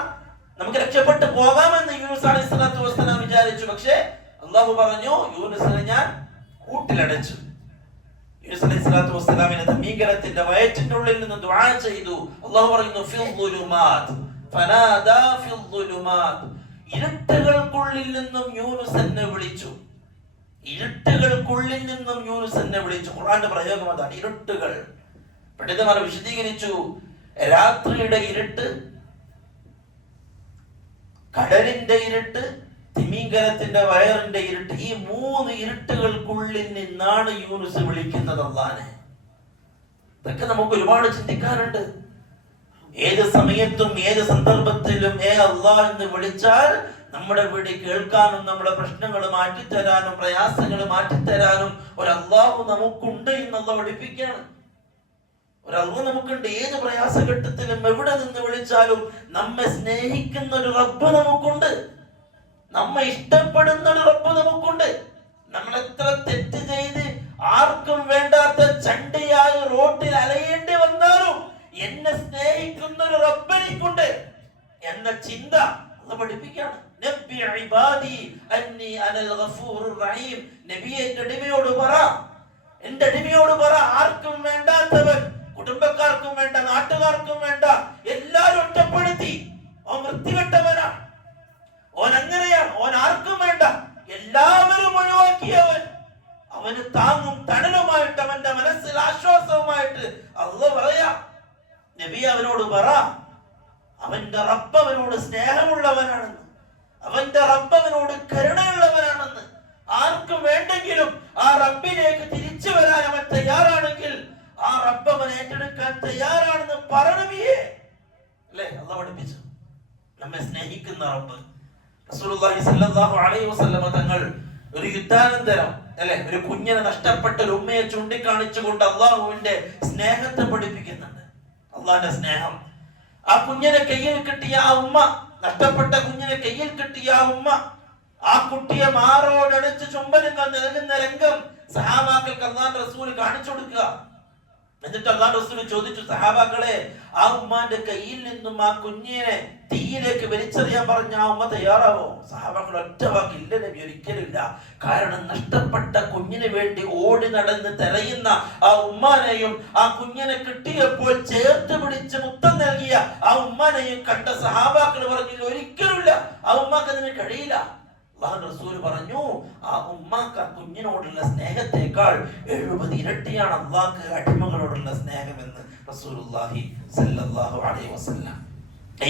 നമുക്ക് രക്ഷപ്പെട്ടു പോകാമെന്ന് യൂനുസ് അലൈഹിസ്സലാത്തു വസ്സലാം വിചാരിച്ചു. പക്ഷേ അല്ലാഹു പറഞ്ഞു, യൂനുസിനെ ഞാൻ കൂട്ടിലടച്ചു. യൂനുസ് അലൈഹിസ്സലാത്തു വസ്സലാമിനെ തിമിംഗലത്തിന്റെ വയറ്റിന്റെ ഉള്ളിൽ നിന്ന് ദുആ ചെയ്തു. അല്ലാഹു പറയുന്നു, ഫിൽ ദുലുമാത് ഫനാദാ ഫിൽ ദുലുമാത്, ഇരുട്ടുകൾക്കുള്ളിൽ നിന്നും യൂനുസ് എന്നെ വിളിച്ചു. ഖുർആന്റെ പ്രയോഗം അതാണ്, ഇരുട്ടുകൾ. പണ്ഡിതന്മാർ വിശദീകരിച്ചു, രാത്രിയുടെ ഇരുട്ട്, കടലിന്റെ ഇരുട്ട്, തിമിംഗലത്തിന്റെ വയറിന്റെ ഇരുട്ട്, ഈ മൂന്ന് ഇരുട്ടുകൾക്കുള്ളിൽ നിന്നാണ് യൂനുസ് വിളിക്കുന്നത് അല്ലാഹനെ. ഇതൊക്കെ നമുക്ക് ഒരുപാട് ചിന്തിക്കാനുണ്ട്. ഏത് സമയത്തും ഏത് സന്ദർഭത്തിലും അല്ലാഹ് എന്ന് വിളിച്ചാൽ നമ്മുടെ വിളി കേൾക്കാനും നമ്മുടെ പ്രശ്നങ്ങൾ മാറ്റിത്തരാനും പ്രയാസങ്ങൾ മാറ്റിത്തരാനും ഒരു അല്ലാഹു നമുക്കുണ്ട് എന്നുള്ള പഠിപ്പിക്കുകയാണ്. ഒരു അല്ലാഹു നമുക്കുണ്ട്. ഏത് പ്രയാസഘട്ടത്തിലും എവിടെ നിന്ന് വിളിച്ചാലും നമ്മെ സ്നേഹിക്കുന്ന ഒരു റബ്ബ് നമുക്കുണ്ട്, നമ്മെ ഇഷ്ടപ്പെടുന്ന ഒരു റബ്ബ് നമുക്കുണ്ട്. നമ്മൾ എത്ര തെറ്റ് ചെയ്ത് ആർക്കും വേണ്ടാത്ത ചണ്ടിയായി റോട്ടിൽ അലയേണ്ടി വന്നാലും എന്നെ സ്നേഹിക്കുന്ന ഒരു റബ്ബ് എനിക്കുണ്ട് എന്ന ചിന്ത അള്ളാഹ് പഠിപ്പിക്കുകയാണ്. നബ്ബി ഇബാദി അന്നി അനൽ ഗഫൂറുർ റഹീം. നബിയെ എന്റെ അടിമയോട് പറ, ആർക്കും വേണ്ടാത്തവൻ, കുടുംബക്കാർക്കും വേണ്ട, നാട്ടുകാർക്കും വേണ്ട, എല്ലാരും ഒറ്റപ്പെടുത്തി ഓൻ വൃത്തികെട്ടവനാണ്, ഓൻ അങ്ങനെയാണ്, ഓൻ ആർക്കും വേണ്ട, എല്ലാവരും ഒഴിവാക്കിയവൻ, അവന് താങ്ങും തണലുമായിട്ട്, അവന്റെ മനസ്സിൽ ആശ്വാസവുമായിട്ട് അല്ലാഹു പറയാ, നബി അവനോട് പറ, അവന്റെ റബ്ബ് അവനോട് സ്നേഹമുള്ളവനാണെന്ന്, അവന്റെ റബ്ബ് അവനോട് കരുണയുള്ളവനാണെന്ന്. ആർക്കും വേണ്ടെങ്കിലും ആ റബ്ബിലേക്ക് തിരിച്ചു വരാൻ അവൻ തയ്യാറാണെങ്കിൽ ആ റബ്ബ് അവൻ ഏറ്റെടുക്കാൻ തയ്യാറാണെന്ന് പറഞ്ഞിയേ അല്ലേ അല്ലാഹു പഠിപ്പിച്ചു. നമ്മെ സ്നേഹിക്കുന്ന റബ്ബ്. റസൂലുള്ളാഹി സ്വല്ലല്ലാഹു അലൈഹി വസല്ലം തങ്ങൾ ഒരു യുദ്ധാനന്തരം അല്ലെ ഒരു കുഞ്ഞിനെ നഷ്ടപ്പെട്ട ഒരു ഉമ്മയെ ചൂണ്ടിക്കാണിച്ചുകൊണ്ട് അള്ളാഹുവിന്റെ സ്നേഹത്തെ പഠിപ്പിക്കുന്നുണ്ട്. അള്ളാഹിന്റെ സ്നേഹം. ആ കുഞ്ഞിനെ കയ്യിൽ കിട്ടിയ ആ ഉമ്മ, നഷ്ടപ്പെട്ട കുഞ്ഞിനെ കയ്യിൽ കിട്ടിയ ആ ഉമ്മ, ആ കുട്ടിയെ മാറോടടിച്ച് ചുംബനങ്ങൾ നൽകുന്ന രംഗം സഹാബാക്കൾക്ക് അല്ലാഹുവിന്റെ റസൂൽ കാണിച്ചു കൊടുക്കുക. എന്നിട്ട് അല്ലാഹുവിന്റെ റസൂൽ ചോദിച്ചു, സഹാബാക്കളെ, ആ ഉമ്മാന്റെ കയ്യിൽ നിന്നും ആ കുഞ്ഞിനെ തീയിലേക്ക് വലിച്ചെറിയാൻ പറഞ്ഞ ആ ഉമ്മ തയ്യാറാവോ? സഹാബാക്കൾ ഒറ്റ വാക്ക്, ഇല്ല നബി, ഒരിക്കലില്ല. കാരണം നഷ്ടപ്പെട്ട കുഞ്ഞിന് വേണ്ടി ഓടി നടന്ന് തെരയുന്ന ആ ഉമ്മാനെയും ആ കുഞ്ഞിനെ കിട്ടിയപ്പോൾ ചേർത്ത് പിടിച്ച് മുത്തം നൽകിയ ആ ഉമ്മാനെയും കണ്ട സഹാബാക്കൾ പറഞ്ഞില്ല, ഒരിക്കലുമില്ല, ആ ഉമ്മാക്ക് അതിന് കഴിയില്ല. അല്ലാഹുവിന്റെ റസൂൽ പറഞ്ഞു, ആ ഉമ്മാക്ക് ആ കുഞ്ഞിനോടുള്ള സ്നേഹത്തെക്കാൾ 70 ഇരട്ടിയാണ് അള്ളാഹ്ക്ക് അടിമകളോടുള്ള സ്നേഹമെന്ന് റസൂലുള്ളാഹി സ്വല്ലല്ലാഹു അലൈഹി വസല്ലം.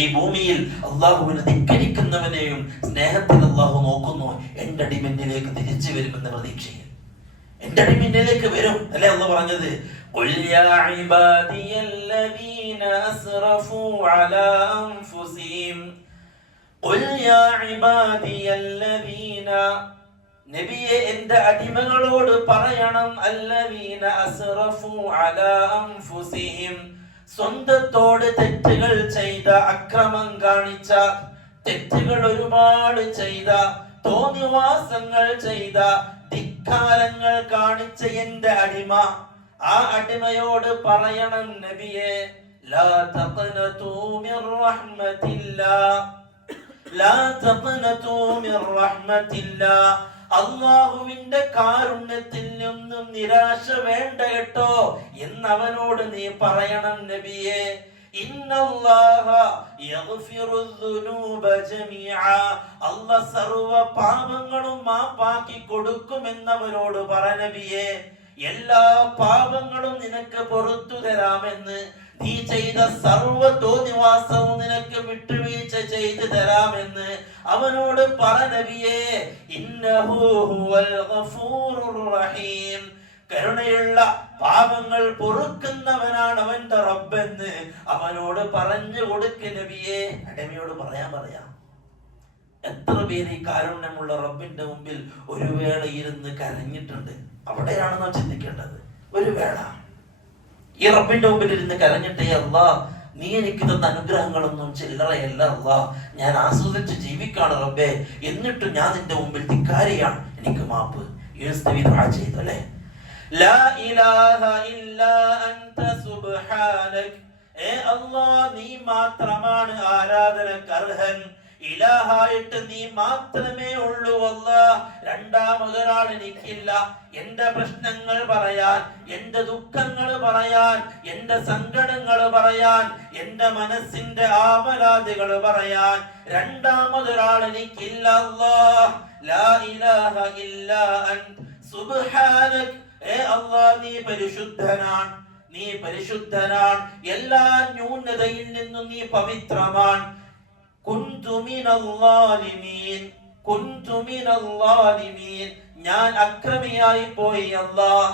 ഈ ഭൂമിയിൽ അള്ളാഹുവിനെ ധിക്കരിക്കുന്നവനെയും സ്നേഹത്തിൽ അള്ളാഹു നോക്കുന്നു. എന്റെ അടിമന്നിലേക്ക് തിരിച്ചു വരുമെന്ന പ്രതീക്ഷയിൽ എന്റെ അടിമന്നിലേക്ക് വരും അല്ലേ അള്ളാഹു പറഞ്ഞത്. ഖുൽ യാ ഇബാദിയല്ലദീന അസ്റഫൂ അലാ അൻഫുസിഹിം ഖുൽ യാ ഇബാദിയല്ലദീന, നബിയെ എന്റെ അടിമകളോട് പറയണം, അല്ലദീന അസ്റഫൂ അലാ അൻഫുസിഹിം, സ്വന്തത്തോട് തെറ്റുകൾ ചെയ്ത, അക്രമം കാണിച്ച, തെറ്റുകൾ ഒരുപാട് ചെയ്ത, തോന്നിവാസങ്ങൾ ചെയ്ത, ധിക്കാരങ്ങൾ കാണിച്ച എന്റെ അടിമ, ആ അടിമയോട് പറയണം നബിയെ, ലാ തഖ്നതൂ മിർ റഹ്മത്തില്ലാഹ്, ലാ തഖ്നതൂ മിർ റഹ്മത്തില്ലാഹ്, അല്ലാഹുവിന്റെ കാരുണ്യത്തിൽ നിന്നും നിരാശ വേണ്ട കേട്ടോ എന്നവനോട് നീ പറയണം നബിയെ. ഇന്നല്ലാഹ യഗ്ഫിറുദ്ദുനൂബ ജമീഅ, അല്ലാഹ് സർവ്വ പാപങ്ങളും മാപ്പാക്കി കൊടുക്കുമെന്നവരോട് പറ നബിയെ. എല്ലാ പാപങ്ങളും നിനക്ക് പുറത്തു തരാമെന്ന്, നീ ചെയ്ത സർവ്വ തോന്നിവാസവും നിനക്ക് വിട്ടുവീഴ്ച ചെയ്തു തരാമെന്ന് അവനോട് പറ നബിയേ. ഇന്നഹു ഹുവൽ ഗഫൂറുർ റഹീം, കരുണയുള്ള പാപങ്ങൾ പൊറുക്കുന്നവനാണ് അവന്റെ റബ്ബെന്ന് അവനോട് പറഞ്ഞു കൊടുക്ക് നബിയേ. അടിമയോട് പറയാം. എത്ര പേര് ഈ കാരുണ്യമുള്ള റബ്ബിന്റെ മുമ്പിൽ ഒരു വേള ഇരുന്ന് കരഞ്ഞിട്ടുണ്ട്? അവിടെയാണ് നാം ചിന്തിക്കേണ്ടത്. ഒരു വേള ഈ റബ്ബിന്റെ മുമ്പിൽ ഇരുന്ന് കരഞ്ഞിട്ടേ, അല്ലാ നീ എനിക്ക് തന്ന അനുഗ്രഹങ്ങളൊന്നും ചില്ലറയല്ല അല്ലാ, ഞാൻ ആസ്വദിച്ച് ജീവിക്കാണ് റബ്ബേ, എന്നിട്ടും ഞാൻ നിന്റെ മുമ്പിൽ ധിക്കാരിയാണ്, എനിക്ക് മാപ്പ്. ചെയ്തു അല്ലേ? ലാ ഇലാഹ ഇല്ലാ അൻത സുബ്ഹാനക്, അല്ലാ നീ മാത്രമാണ് ആരാധനക്കർഹൻ, ഇലാഹായിട്ട് നീ മാത്രമേ ഉള്ളൂ അല്ലാഹ്, രണ്ടാമതൊരാൾ എനിക്കില്ല. എന്റെ പ്രശ്നങ്ങൾ പറയാൻ, എന്റെ ദുഃഖങ്ങൾ പറയാൻ, എന്റെ സങ്കടങ്ങൾ പറയാൻ, എന്റെ മനസ്സിന്റെ ആവലാതികൾ പറയാൻ രണ്ടാമതൊരാൾ എനിക്കില്ല അല്ലാഹ്. ലാ ഇലാഹ ഇല്ലാ അൻത സുബ്ഹാനക്, അല്ലാഹ് നീ പരിശുദ്ധനാണ്, നീ പരിശുദ്ധനാണ്, എല്ലാ ന്യൂനതയിൽ നിന്നും നീ പവിത്രമാണ്. കുന്തു മിനൽ ളാലിമീൻ, കുന്തു മിനൽ ളാലിമീൻ, ഞാൻ അക്രമിയായി പോയി അല്ലാഹ്,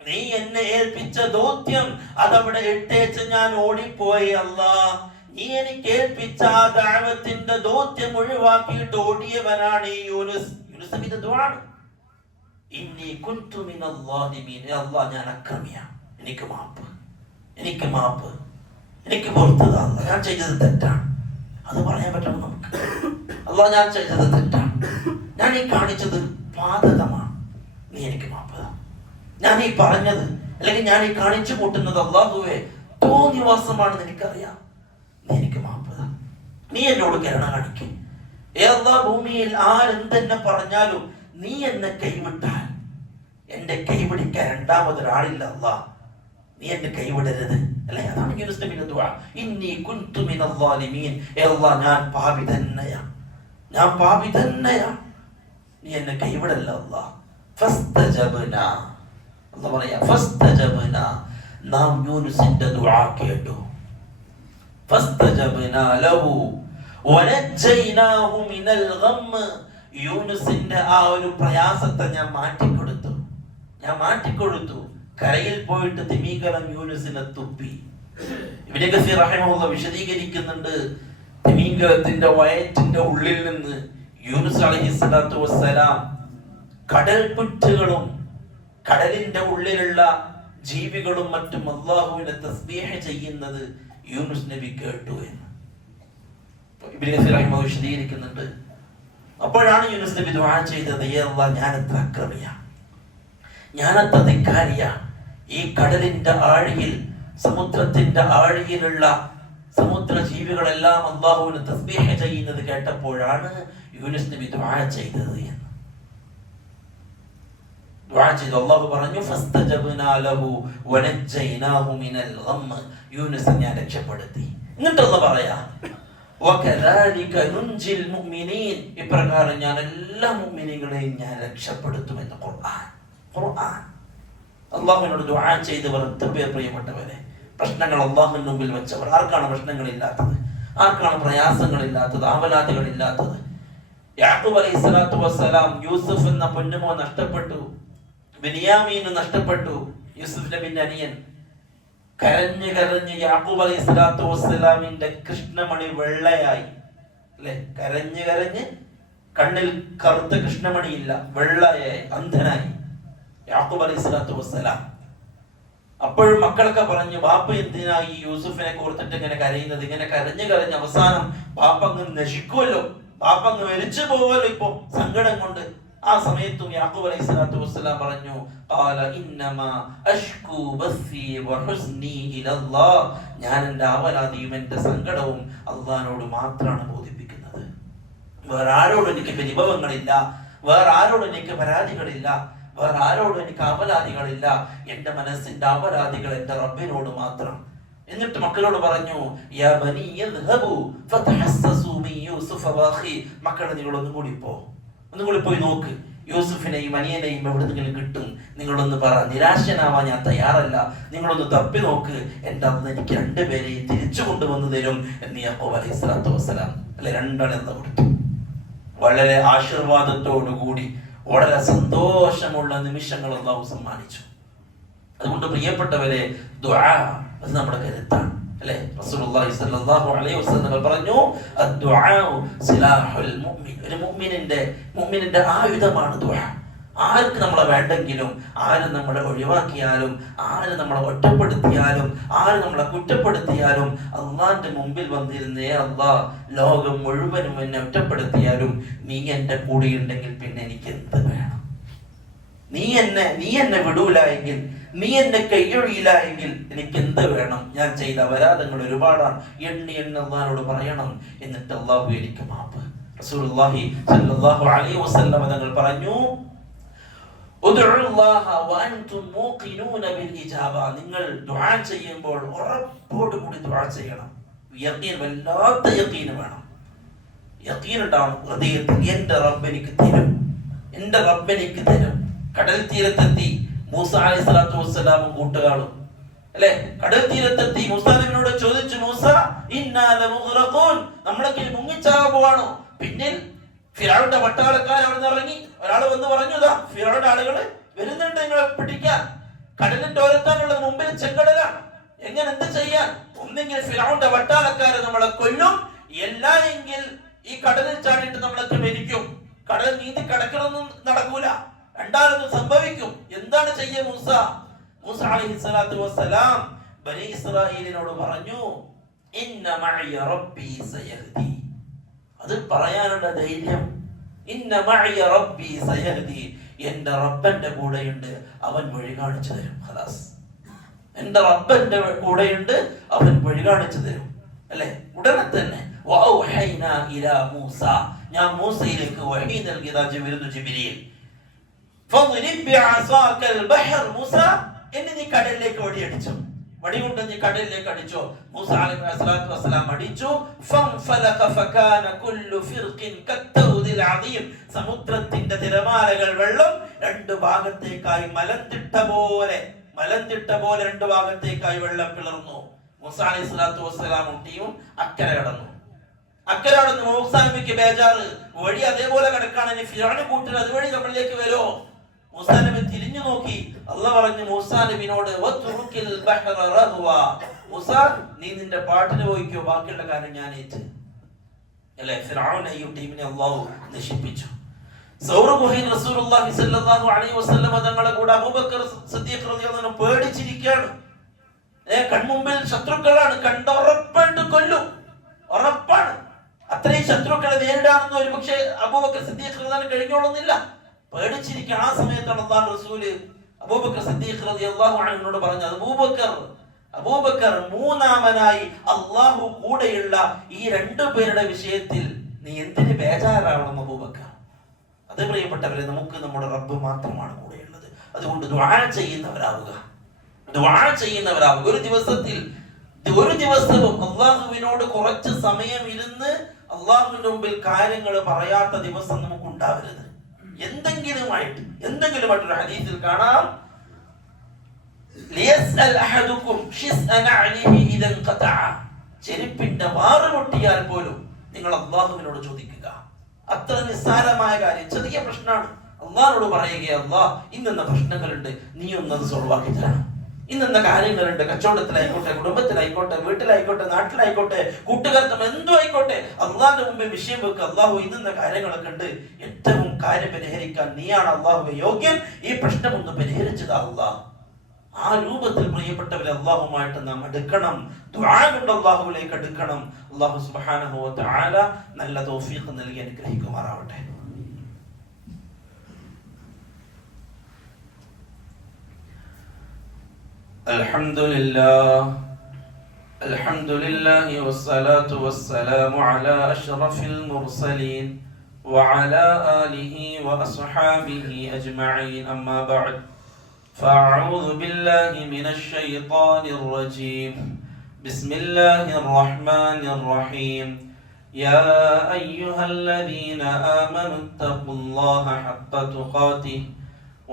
നീ എന്നെ ഏൽപ്പിച്ച ദൗത്യം അതവിടെ ഇട്ടേച്ച് ഞാൻ ഓടിപ്പോയി അല്ലാഹ്, നീ എനിക്ക് ഏൽപ്പിച്ച ആ ദഅവത്തിന്റെ ദൗത്യം ഒഴിവാക്കിയിട്ട് ഓടിയവനാണ് ഈ യൂനുസ്. യൂനുസിന്റെ ദുആണ്, ഇന്നി കുന്തു മിനൽ ളാലിമീൻ, അല്ലാഹ് ഞാൻ അക്രമിയാണ്, എനിക്ക് മാപ്പ്, എനിക്ക് മാപ്പ്, എനിക്ക് പുറത്തു താ, ഞാൻ ചെയ്തത് തെറ്റാണ്. അത് പറയാൻ പറ്റണം നമുക്ക്. അല്ലാഹ് ഞാൻ ചെയ്തത് തെറ്റാണ്, ഞാൻ ഈ കാണിച്ചത് പാതകമാണ്, നീ എനിക്ക് മാപ്പ് താ. ഞാൻ ഈ പറഞ്ഞത് അല്ലെങ്കിൽ ഞാൻ ഈ കാണിച്ചു കൂട്ടുന്നത് അല്ലാഹുവേ തോന്നിവാസമാണെന്ന് എനിക്കറിയാം, നീ എനിക്ക് മാപ്പ് താ, നീ എന്നോട് കരുണ കാണിക്കും. ഭൂമിയിൽ ആരെന്തെന്നെ പറഞ്ഞാലും നീ എന്നെ കൈവിട്ടാൽ എന്റെ കൈപിടിക്കാൻ രണ്ടാമതൊരാളില്ല. അല്ലാഹ്, നീ എന്നെ കൈവിടരുത്. അല്ലെ, അതാണ് യൂനുസ് നബിയുടെ ദുആ. ഇന്നി കുൻതു മിനൽ ളാലിമീൻ. അല്ലാഹ്, ഞാൻ പാപി തന്നെയാണ്, ഞാൻ പാപി തന്നെയാണ്, നീ എന്നെ കൈവിടല്ല അല്ലാഹ്. ഫസ്തജബ്നാ, അല്ലാഹ് പറയാ, ഫസ്തജബ്നാ, നാം യൂനുസിന്റെ ദുആ കേട്ടു. ഫസ്തജബ്നാ ലഹു വനജ്ജയ്നാഹു മിനൽ ഗം. യൂനുസിന്റെ ആ ഒരു പ്രയാസത്തെ ഞാൻ മാറ്റിക്കൊടുത്തു, ഞാൻ മാറ്റിക്കൊടുത്തു. കരയിൽ പോയിട്ട് തിമീകരം യൂനുസിനെ തുപ്പി. ഇബ്നു കസീർ റഹിമഹുല്ലാഹ് വിശദീകരിക്കുന്നുണ്ട്, തിമീകരത്തിന്റെ വയറ്റിന്റെ ഉള്ളിൽ നിന്ന് യൂനുസ് അലൈഹിസ്സലാത്തു വസ്സലാം കടൽ പുറ്റുകളും കടലിന്റെ ഉള്ളിലുള്ള ജീവികളും മറ്റും അല്ലാഹുവിനെ തസ്ബീഹ് ചെയ്യുന്നത് യൂനുസ് നബി കേട്ടു എന്ന് ഇബ്നു കസീർ റഹിമഹു വിശദീകരിക്കുന്നുണ്ട്. അപ്പോഴാണ് യൂനുസ് നബി ദുആ ചെയ്തത്, യാ അല്ലാഹ്, ഞാൻ എത്ര അക്രമിയാണ്, ഞാൻ എത്ര ധിക്കാരിയാണ്. ഈ കടലിന്റെ ആഴിയിൽ, സമുദ്രത്തിന്റെ ആഴിയിലുള്ള സമുദ്ര ജീവികളെല്ലാം അല്ലാഹുവിനെ തസ്ബീഹ് ചെയ്യുന്നത് കേട്ടപ്പോഴാണ് യൂനുസ് നബി ദുആ ചെയ്തത് എന്ന്. ദുആ ചെയ്തു. അല്ലാഹു പറഞ്ഞു, ഫസ്തജബ്നാ ലഹു വനജ്ജയ്നാഹു മിനൽ ഗം. യൂനുസ് ഞാൻ രക്ഷപ്പെടുത്തി. എന്നിട്ട് അല്ലാഹു പറയാ, വകദാലിക നുൻജിൽ മുഅ്മിനീൻ, ഇപ്രകാരം ഞാൻ എല്ലാ മുഅ്മിനീകളെയും ഞാൻ രക്ഷപ്പെടുത്തുമെന്ന് ഖുർആൻ. ഖുർആൻ അല്ലാഹുവിനോട് ദുആ ചെയ്തവർ പ്രിയപ്പെട്ടവരെ, പ്രശ്നങ്ങൾ അല്ലാഹുവിന്റെ മുമ്പിൽ വെച്ചവർ, ആർക്കാണ് പ്രശ്നങ്ങളില്ലാത്തത്, ആർക്കാണ് പ്രയാസങ്ങളില്ലാത്തത്, ആവലാതികളില്ലാത്തത്? യാക്കൂബ് അലൈഹിസ്സലാത്തു വസ്സലാം യൂസുഫ് എന്ന പൊന്നുമോ നഷ്ടപ്പെട്ടു, ബിനിയാമീൻ നഷ്ടപ്പെട്ടു. യൂസുഫ് നബിന്റെ അനിയൻ കരഞ്ഞ് കരഞ്ഞ് യാക്കൂബ് അലൈഹിസ്സലാത്തു വസ്സലാമിന്റെ കൃഷ്ണമണി വെള്ളയായി, അല്ലെ, കരഞ്ഞ് കരഞ്ഞ് കണ്ണിൽ കറുത്ത കൃഷ്ണമണിയില്ല, വെള്ളയായി, അന്ധനായി യാക്കൂബ് അലൈഹിസ്സലാത്തു വസ്സലാം. അപ്പോഴും മക്കളൊക്കെ പറഞ്ഞു, ബാപ്പ എന്തിനാ ഈ യൂസുഫിനെ കോർത്തിട്ട് ഇങ്ങനെ കരയുന്നത്? ഇങ്ങനെ കരഞ്ഞ് കരഞ്ഞ് അവസാനം ബാപ്പ അങ്ങ് നശിക്കുമല്ലോ, ബാപ്പ അങ്ങ് മരിച്ചു പോവല്ലോ ഇപ്പൊ സങ്കടം കൊണ്ട്. ആ സമയത്തും യാക്കൂബ് അലൈഹിസ്സലാത്തു വസ്സലാം പറഞ്ഞു, ഖാല ഇന്നമാ അഷ്കു ബസ്സി വഹുസ്നി ഇലല്ലാഹ്, ഞാൻ എൻ്റെ ആവലാതിയും എൻ്റെ സങ്കടവും അല്ലാഹുവിനോട് മാത്രമാണ് ബോധിപ്പിക്കുന്നത്. വേറെ ആരോടും എനിക്ക് പരിഭവങ്ങളില്ല, വേറെ ആരോടും എനിക്ക് പരാതികളില്ല, വേറെ ആരോടും എനിക്ക് അപരാധികളില്ല. എൻ്റെ മനസ്സിന്റെ അപരാധികൾ എൻ്റെ റബ്ബിനോട് മാത്രം. എന്നിട്ട് മക്കളോട് പറഞ്ഞു, യാ ബനി യദ്ഹബു ഫതഹസ്സസു മിൻ യൂസുഫ വഅഖി, മക്കളെ നിങ്ങൾ ഒന്നും കൂടി പോയി നോക്ക്, യൂസുഫിനെയും അനിയനെയും എവിടെന്നെങ്കിലും കിട്ടും, നിങ്ങളൊന്ന് പറ. നിരാശനാവാൻ ഞാൻ തയ്യാറല്ല, നിങ്ങളൊന്ന് തപ്പി നോക്ക്, എൻ്റെ അന്ന് എനിക്ക് രണ്ടുപേരെയും തിരിച്ചു കൊണ്ടുവന്നു തരും എന്ന് യാക്കൂബ് അലൈഹിസ്സലാത്തു വസ്സലാം അല്ലെ രണ്ടെണ്ണം കൊടുത്തു. വളരെ ആശീർവാദത്തോടു കൂടി വളരെ സന്തോഷമുള്ള നിമിഷങ്ങൾ അല്ലാഹു സമ്മാനിച്ചു. അതുകൊണ്ട് പ്രിയപ്പെട്ടവരെ, ദുആ അത് നമ്മുടെ കരുത്താണ്, അല്ലെ? റസൂലുള്ളാഹി സ്വല്ലല്ലാഹു അലൈഹി വസല്ലം പറഞ്ഞു, അദ്ദുആഉ സിലാഹുൽ മുഅ്മിൻ, ഒരു മുഅ്മിനിന്റെ ആയുധമാണ് ദുആ. ആർക്ക് നമ്മളെ വേണ്ടെങ്കിലും, ആര് നമ്മളെ ഒഴിവാക്കിയാലും, ആര് നമ്മളെ ഒറ്റപ്പെടുത്തിയാലും, ആര് നമ്മളെ കുറ്റപ്പെടുത്തിയാലും, അള്ളാന്റെ മുമ്പിൽ വന്നിരുന്നേ അല്ലാഹ്, ലോകം മുഴുവനും എന്നെ ഒറ്റപ്പെടുത്തിയാലും നീ എൻ്റെ കൂടെ ഉണ്ടെങ്കിൽ പിന്നെ എനിക്ക് എന്ത് വേണം? നീ എന്നെ വിടൂല എങ്കിൽ, നീ എന്നെ കൈയൊഴിയില്ല എങ്കിൽ എനിക്ക് എന്ത് വേണം? ഞാൻ ചെയ്ത അപരാധങ്ങൾ ഒരുപാടാണ്, എണ്ണി അള്ളാഹിനോട് പറയണം, എന്നിട്ട് അല്ലാഹു എനിക്ക് മാപ്പ്. റസൂലുള്ളാഹി സ്വല്ലല്ലാഹു അലൈഹി വസല്ലം തങ്ങൾ പറഞ്ഞു, നിങ്ങൾ ദുആ ചെയ്യുമ്പോൾ ഉറപ്പോടുകൂടി ദുആ ചെയ്യണം. യഖീൻ, വല്ലാത്ത യഖീൻ വേണം. യഖീൻ ഉണ്ടാവണം ഹൃദയത്തിൽ, എൻ്റെ റബ്ബ് എനിക്ക് തരും, എൻ്റെ റബ്ബ് എനിക്ക് തരും. കടൽ തീരത്തെത്തി മൂസ അലൈഹിസ്സലാത്തു വസ്സലാമും കൂട്ടുകാരും, അല്ലെ, കടൽ തീരത്തെത്തി. മൂസാ നബിയോട് ചോദിച്ചു, മൂസ ഇന്നാ ലമുഗ്റഖൂൻ, നമ്മളൊക്കെ മുങ്ങിച്ചാകാൻ പോവാണോ? പിന്നിൽ ഫിറഔന്റെ പട്ടാളക്കാർ അവിടെ നിന്ന് ഇറങ്ങി. ഒരാൾ വന്ന് പറഞ്ഞു, ദാ ഫിറഔന്റെ ആളുകൾ വരുന്നുണ്ട് നിങ്ങളെ പിടിക്കാൻ. കടലിന്റെ ഓരത്താനുള്ളത് മുമ്പിൽ ചെങ്കടലാണ്, എങ്ങനെ എന്ത് ചെയ്യാൻ? ഒന്നെങ്കിൽ ഫിറഔന്റെ പട്ടാളക്കാരെ നമ്മളെ കൊല്ലും, എല്ലാ എങ്കിൽ ഈ കടലിൽ ചാടിയിട്ട് നമ്മളൊക്കെ മരിക്കും. കടൽ നീന്തി കടക്കണമെന്നും നടക്കൂല, രണ്ടാമതൊന്നും സംഭവിക്കും. എന്താണ് ചെയ്യുക മൂസ? മൂസ അലൈഹിസ്സലാത്തു വസ്സലാം ബനി ഇസ്രായേലിനോട് പറഞ്ഞു, ഇന്ന മഅയ റബ്ബി സയഹ്ദി. അത് പറയാനുള്ള ധൈര്യം, ഇന്ന മഅയ റബ്ബി സയഹ്ദി, എൻ്റെ റബ്ബന്റെ കൂടെയുണ്ട്, അവൻ വഴി കാണിച്ചു തരും. ഖലാസ്, എന്റെ റബ്ബ് എന്റെ കൂടെയുണ്ട്, അവൻ വഴി കാണിച്ചു തരും. അല്ലെ? ഉടനെ തന്നെ മൂസ, ഞാൻ മൂസയിലേക്ക് വഹി നൽകിയതാ ജിബ്രീൽ. മൂസ, എന്നെ നീ കടലിലേക്ക് വടിയടിച്ചു. വടി കൊണ്ട് നീ കടലിലേക്ക് അടിച്ചോ. മൂസ അലൈഹിസ്സലാത്തു വസ്സലാം അടിച്ചു. സമുദ്രത്തിന്റെ തിരമാലകൾ വെള്ളം രണ്ട് ഭാഗത്തേക്കായി മലന്തിട്ട പോലെ രണ്ട് ഭാഗത്തേക്കായി വെള്ളം പിളർന്നു. മൂസ അലൈഹിസ്സലാത്തു വസ്സലാമും ടീമും അക്കരെ കടന്നു. മൂസ നബിക്ക് ബേജാറ്, വഴി അതേപോലെ കിടക്കാണ്, ഇനി ഫിർഔൻ കൂട്ടർ അതുവഴി നമ്മളിലേക്ക് വരുമോ? മൂസാ നബി തിരിഞ്ഞു നോക്കി. അല്ലാഹു പറഞ്ഞു മൂസാ നബിയോട്, മൂസ, നീ നിന്റെ പാട്ടിന് പോയിക്കോ, ബാക്കിയുള്ള കാര്യം ഞാൻ ഏറ്റു. അല്ലെ? ഫിർഔനെയും ടീമിനെ അല്ലാഹു നശിപ്പിച്ചു. സൗർ ഗുഹയിൽ റസൂലുള്ളാഹി സ്വല്ലല്ലാഹു അലൈഹി വസല്ലം തങ്ങളെ കൂടെ അബൂബക്കർ സിദ്ദീഖ് റളിയല്ലാഹു അൻഹു പേടിച്ചിരിക്കുകയാണ്. കൺമുമ്പിൽ ശത്രുക്കളാണ്, കണ്ട ഉറപ്പായിട്ട് കൊല്ലും, ഉറപ്പാണ്. അത്രയും ശത്രുക്കളെ നേരിടാമെന്ന് ഒരു പക്ഷേ അബൂബക്കർ സിദ്ദീഖ് റളിയല്ലാഹു അൻഹു കഴിഞ്ഞോളുന്നില്ല, പേടിച്ചിരിക്കുകയാണ്. ആ സമയത്താണ് അല്ലാഹുവിന്റെ റസൂല് അബൂബക്കർ സിദ്ദീഖ് റളിയല്ലാഹു അൻഹുവിനോട് പറഞ്ഞത്, അബൂബക്കർ, മൂന്നാമനായി അല്ലാഹു കൂടെയുള്ള ഈ രണ്ടു പേരുടെ വിഷയത്തിൽ നീ എന്തിന് ബേജാറാവണം അബൂബക്കർ? അത് പ്രിയപ്പെട്ടവരെ, നമുക്ക് നമ്മുടെ റബ്ബ് മാത്രമാണ് കൂടെയുള്ളത്. അതുകൊണ്ട് ദുആ ചെയ്യുന്നവരാവുക. ഒരു ദിവസവും അള്ളാഹുവിനോട് കുറച്ച് സമയം ഇരുന്ന് അള്ളാഹുവിന്റെ മുമ്പിൽ കാര്യങ്ങൾ പറയാത്ത ദിവസം നമുക്ക് ഉണ്ടാവരുത്. എന്തെങ്കിലുമായിട്ടൊരു ഹദീസിൽ കാണാം, ചെരുപ്പിന്റെ വാറ് പൊട്ടിയാൽ പോലും നിങ്ങൾ അള്ളാഹുവിനോട് ചോദിക്കുക. അത്ര നിസ്സാരമായ കാര്യം, ചെറിയ പ്രശ്നമാണ്. അള്ളാഹിനോട് പറയുക, അള്ളാഹ് ഇന്നെന്ന പ്രശ്നങ്ങളുണ്ട്, നീ ഒന്നത് സോൾവ് ആക്കി തരണം. ഇന്നെന്ന കാര്യങ്ങളുണ്ട്, കച്ചവടത്തിലായിക്കോട്ടെ, കുടുംബത്തിലായിക്കോട്ടെ, വീട്ടിലായിക്കോട്ടെ, നാട്ടിലായിക്കോട്ടെ, കൂട്ടുകാർക്കും എന്തോ ആയിക്കോട്ടെ, അള്ളാഹിന്റെ മുമ്പിൽ വിഷയം വെക്കുക. അള്ളാഹു ഇന്നെന്ന കാര്യങ്ങളൊക്കെ ഉണ്ട്, ഏറ്റവും കാര്യം പരിഹരിക്കാൻ നീയാണ് അള്ളാഹുവെ യോഗ്യൻ, ഈ പ്രശ്നം ഒന്ന് പരിഹരിച്ചതാ അള്ളാഹ്. ആ രൂപത്തിൽ പ്രിയപ്പെട്ടവരെ അള്ളാഹുമായിട്ട് നാം അടുക്കണം, ദുആ കൊണ്ട് അള്ളാഹുവിലേക്ക് അടുക്കണം. അള്ളാഹു സുബ്ഹാനഹു വ തആല നല്ല തൗഫീഖ് നൽകി അനുഗ്രഹിക്കുമാറാവട്ടെ. അൽഹംദുലില്ലാഹി വസ്സലാത്തു വസ്സലാമു അലാ അഷ്റഫിൽ മുർസലീൻ വഅലാ ആലിഹി വഅസ്ഹാബിഹി അജ്മഈൻ. അമ്മാ ബഅദ്. فأعوذ بالله من الشيطان الرجيم. بسم الله الرحمن الرحيم. يا أيها الذين آمنوا اتقوا الله حق تقاته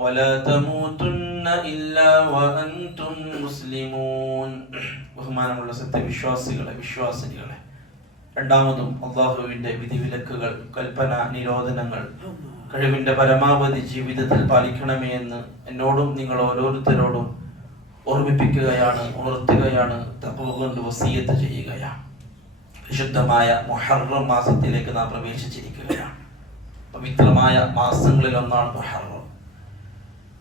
ولا تموتن إلا وأنتم مسلمون. ബഹുമാനമുള്ള വിശ്വാസികളെ, രണ്ടാമതും അല്ലാഹുവിന്റെ വിധിവിലക്കുകൾ, കൽപ്പന, നിരോധനങ്ങൾ കഴിവിന്റെ പരമാവധി ജീവിതത്തിൽ പാലിക്കണമേ എന്ന് എന്നോടും നിങ്ങൾ ഓരോരുത്തരോടും ഓർമ്മിപ്പിക്കുകയാണ്, ഉണർത്തുകയാണ്, തഖ്വ കൊണ്ട് വസിയത്ത് ചെയ്യുകയാണ്. വിശുദ്ധമായ മുഹറം മാസത്തിലേക്ക് നാം പ്രവേശിച്ചിരിക്കുകയാണ്. പവിത്രമായ മാസങ്ങളിൽ ഒന്നാണ് മുഹറം.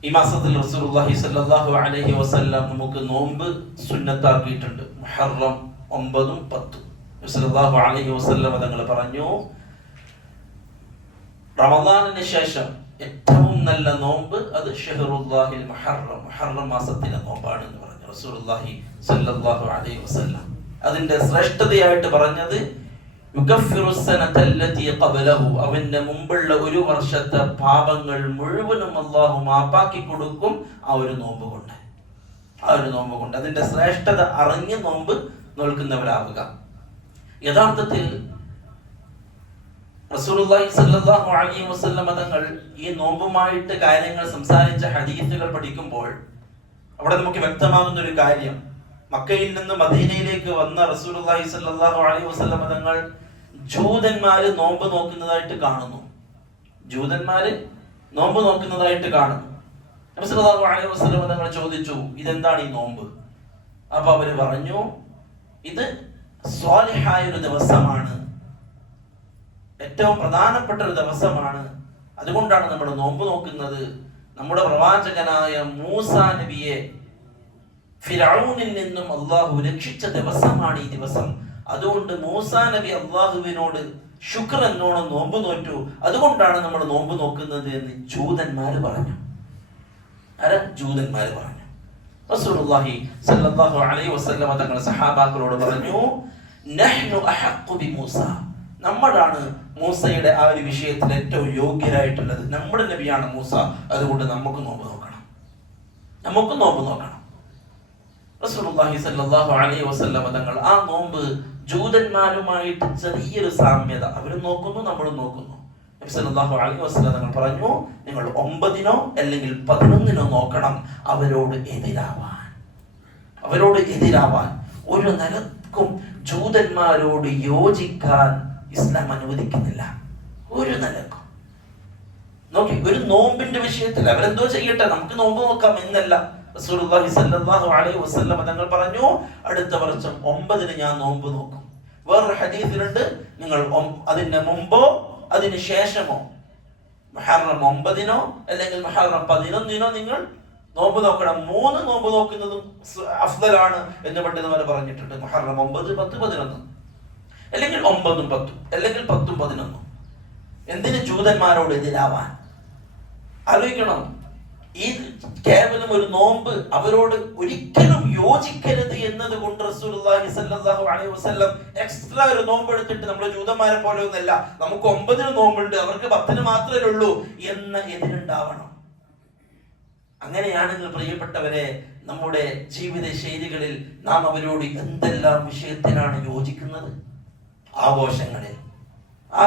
ഈ മാസത്തിൽ റസൂലുള്ളാഹി സ്വല്ലല്ലാഹു അലൈഹി വസല്ലം നമുക്ക് നോമ്പ് സുന്നത്താക്കിയിട്ടുണ്ട്. മുഹറം 9ഉം 10ഉം റസൂലുള്ളാഹി അലൈഹി വസല്ലം തങ്ങൾ പറഞ്ഞു, റമദാനിന് ശേഷം ഏറ്റവും നല്ല നോമ്പ് അത് ഷഹ്റുല്ലാഹിൽ മുഹറം, മുഹറം മാസത്തിലെ നോമ്പാണ് എന്ന് പറഞ്ഞു റസൂലുള്ളാഹി സ്വല്ലല്ലാഹു അലൈഹി വസല്ലം. അതിന്റെ ശ്രേഷ്ഠതയായിട്ട് പറഞ്ഞത് അവന്റെ മുമ്പുള്ള ഒരു വർഷത്തെ പാപങ്ങൾ മുഴുവനും അല്ലാഹു മാപ്പാക്കി കൊടുക്കും ആ ഒരു നോമ്പ് കൊണ്ട്. അതിന്റെ ശ്രേഷ്ഠത അറിഞ്ഞ് നോമ്പ് നോൽക്കുന്നവരാവുക. യഥാർത്ഥത്തിൽ റസൂലുള്ളാഹി സ്വല്ലല്ലാഹു അലൈഹി വസല്ലം തങ്ങൾ ഈ നോമ്പുമായിട്ട് കാര്യങ്ങൾ സംസാരിച്ച ഹദീസുകൾ പഠിക്കുമ്പോൾ അവിടെ നമുക്ക് വ്യക്തമാകുന്ന ഒരു കാര്യം, മക്കയിൽ നിന്ന് മദീനയിലേക്ക് വന്ന റസൂലുള്ളാഹി സ്വല്ലല്ലാഹു അലൈഹി വസല്ലം തങ്ങൾ ജൂതന്മാര് നോമ്പ് നോക്കുന്നതായിട്ട് കാണുന്നു. നബി സല്ലല്ലാഹു അലൈഹി വസല്ലം തങ്ങൾ ചോദിച്ചു, ഇതെന്താണ് ഈ നോമ്പ്? അപ്പൊ അവര് പറഞ്ഞു, ഇത് സ്വാലിഹായ ഒരു ദിവസമാണ്, ഏറ്റവും പ്രധാനപ്പെട്ട ഒരു ദിവസമാണ്, അതുകൊണ്ടാണ് നമ്മൾ നോമ്പ് നോക്കുന്നത്. നമ്മുടെ പ്രവാചകനായ മൂസാ നബിയെ ഫിർഔനിൽ നിന്നും അള്ളാഹു രക്ഷിച്ച ദിവസമാണ് ഈ ദിവസം. അതുകൊണ്ട് മൂസാ നബി അള്ളാഹുവിനോട് ശുക്ർ എന്നോണം നോമ്പ് നോറ്റു, അതുകൊണ്ടാണ് നമ്മൾ നോമ്പ് നോക്കുന്നത് എന്ന് ജൂതന്മാര് പറഞ്ഞു. റസൂലുള്ളാഹി സ്വല്ലല്ലാഹു അലൈഹി വസല്ലം തങ്ങൾ സഹാബാക്കളോട് പറഞ്ഞു, നഹ്നു അഹഖു ബിമൂസ, നമ്മളാണ് മൂസയുടെ ആ ഒരു വിഷയത്തിൽ ഏറ്റവും യോഗ്യരായിട്ടുള്ളത്. നമ്മുടെ നബിയാണ് മൂസ, അതുകൊണ്ട് നമുക്ക് നോമ്പ് നോക്കണം, നമുക്ക് നോമ്പ് നോക്കണം. റസൂലുള്ളാഹി സ്വല്ലല്ലാഹു അലൈഹി വസല്ലം തങ്ങൾ ആ നോമ്പ് ജൂതന്മാരുമായിട്ട് ചെറിയൊരു സാമ്യത, അവരും നോക്കുന്നു നമ്മളും നോക്കുന്നു. നബി സല്ലല്ലാഹു അലൈഹി വസല്ലം തങ്ങൾ പറഞ്ഞു, നിങ്ങൾ 9 അല്ലെങ്കിൽ 11 നോക്കണം അവരോട് എതിരാവാൻ. അവരോട് എതിരാവാൻ ഒരു നിലക്കും ജൂതന്മാരോട് യോജിക്കാൻ ഇസ്ലാം അനുവദിക്കുന്നില്ല, ഒരു നിലക്കും. നോക്കി, ഒരു നോമ്പിന്റെ വിഷയത്തിൽ അവരെന്തോ ചെയ്യട്ടെ, നമുക്ക് നോമ്പ് നോക്കാം എന്നല്ല. റസൂലുള്ളാഹി സ്വല്ലല്ലാഹു അലൈഹി വസല്ലം തങ്ങൾ പറഞ്ഞു, അടുത്ത വർഷം 9 ഞാൻ നോമ്പ് നോക്കും. വേറൊരു ഹദീസിലുണ്ട്, നിങ്ങൾ അതിന്റെ മുമ്പോ അതിന് ശേഷമോ മുഹറം 9 അല്ലെങ്കിൽ മുഹറം 11 നിങ്ങൾ നോമ്പ് നോക്കണം. 3 നോമ്പ് നോക്കുന്നതും അഫ്ദലാണ് എന്ന് പണ്ഡിതന്മാർ പറഞ്ഞിട്ടുണ്ട്. മുഹറം 9, 10, 11 അല്ലെങ്കിൽ 9, 10 അല്ലെങ്കിൽ 10, 11. എന്തിന് ജൂതന്മാരോട് എതിരാവാൻ? ആലോചിക്കണം. ഈ കേവലം ഒരു നോമ്പ് അവരോട് ഒരിക്കലും യോജിക്കരുത് എന്നത് കൊണ്ട് റസൂലുള്ളാഹി സ്വല്ലല്ലാഹു അലൈഹി വസല്ലം എക്സ്ട്രാ ഒരു നോമ്പ് എടുത്തിട്ട് നമ്മൾ ജൂതന്മാരെ പോലെ ഒന്നല്ല, നമുക്ക് 9 നോമ്പുണ്ട് അവർക്ക് 10 മാത്രമേ ഉള്ളൂ എന്ന എതിരുണ്ടാവണം. അങ്ങനെയാണെങ്കിൽ പ്രിയപ്പെട്ടവരെ, നമ്മുടെ ജീവിത ശൈലികളിൽ നാം അവരോട് എന്തെല്ലാം വിഷയത്തിലാണ് യോജിക്കുന്നത്?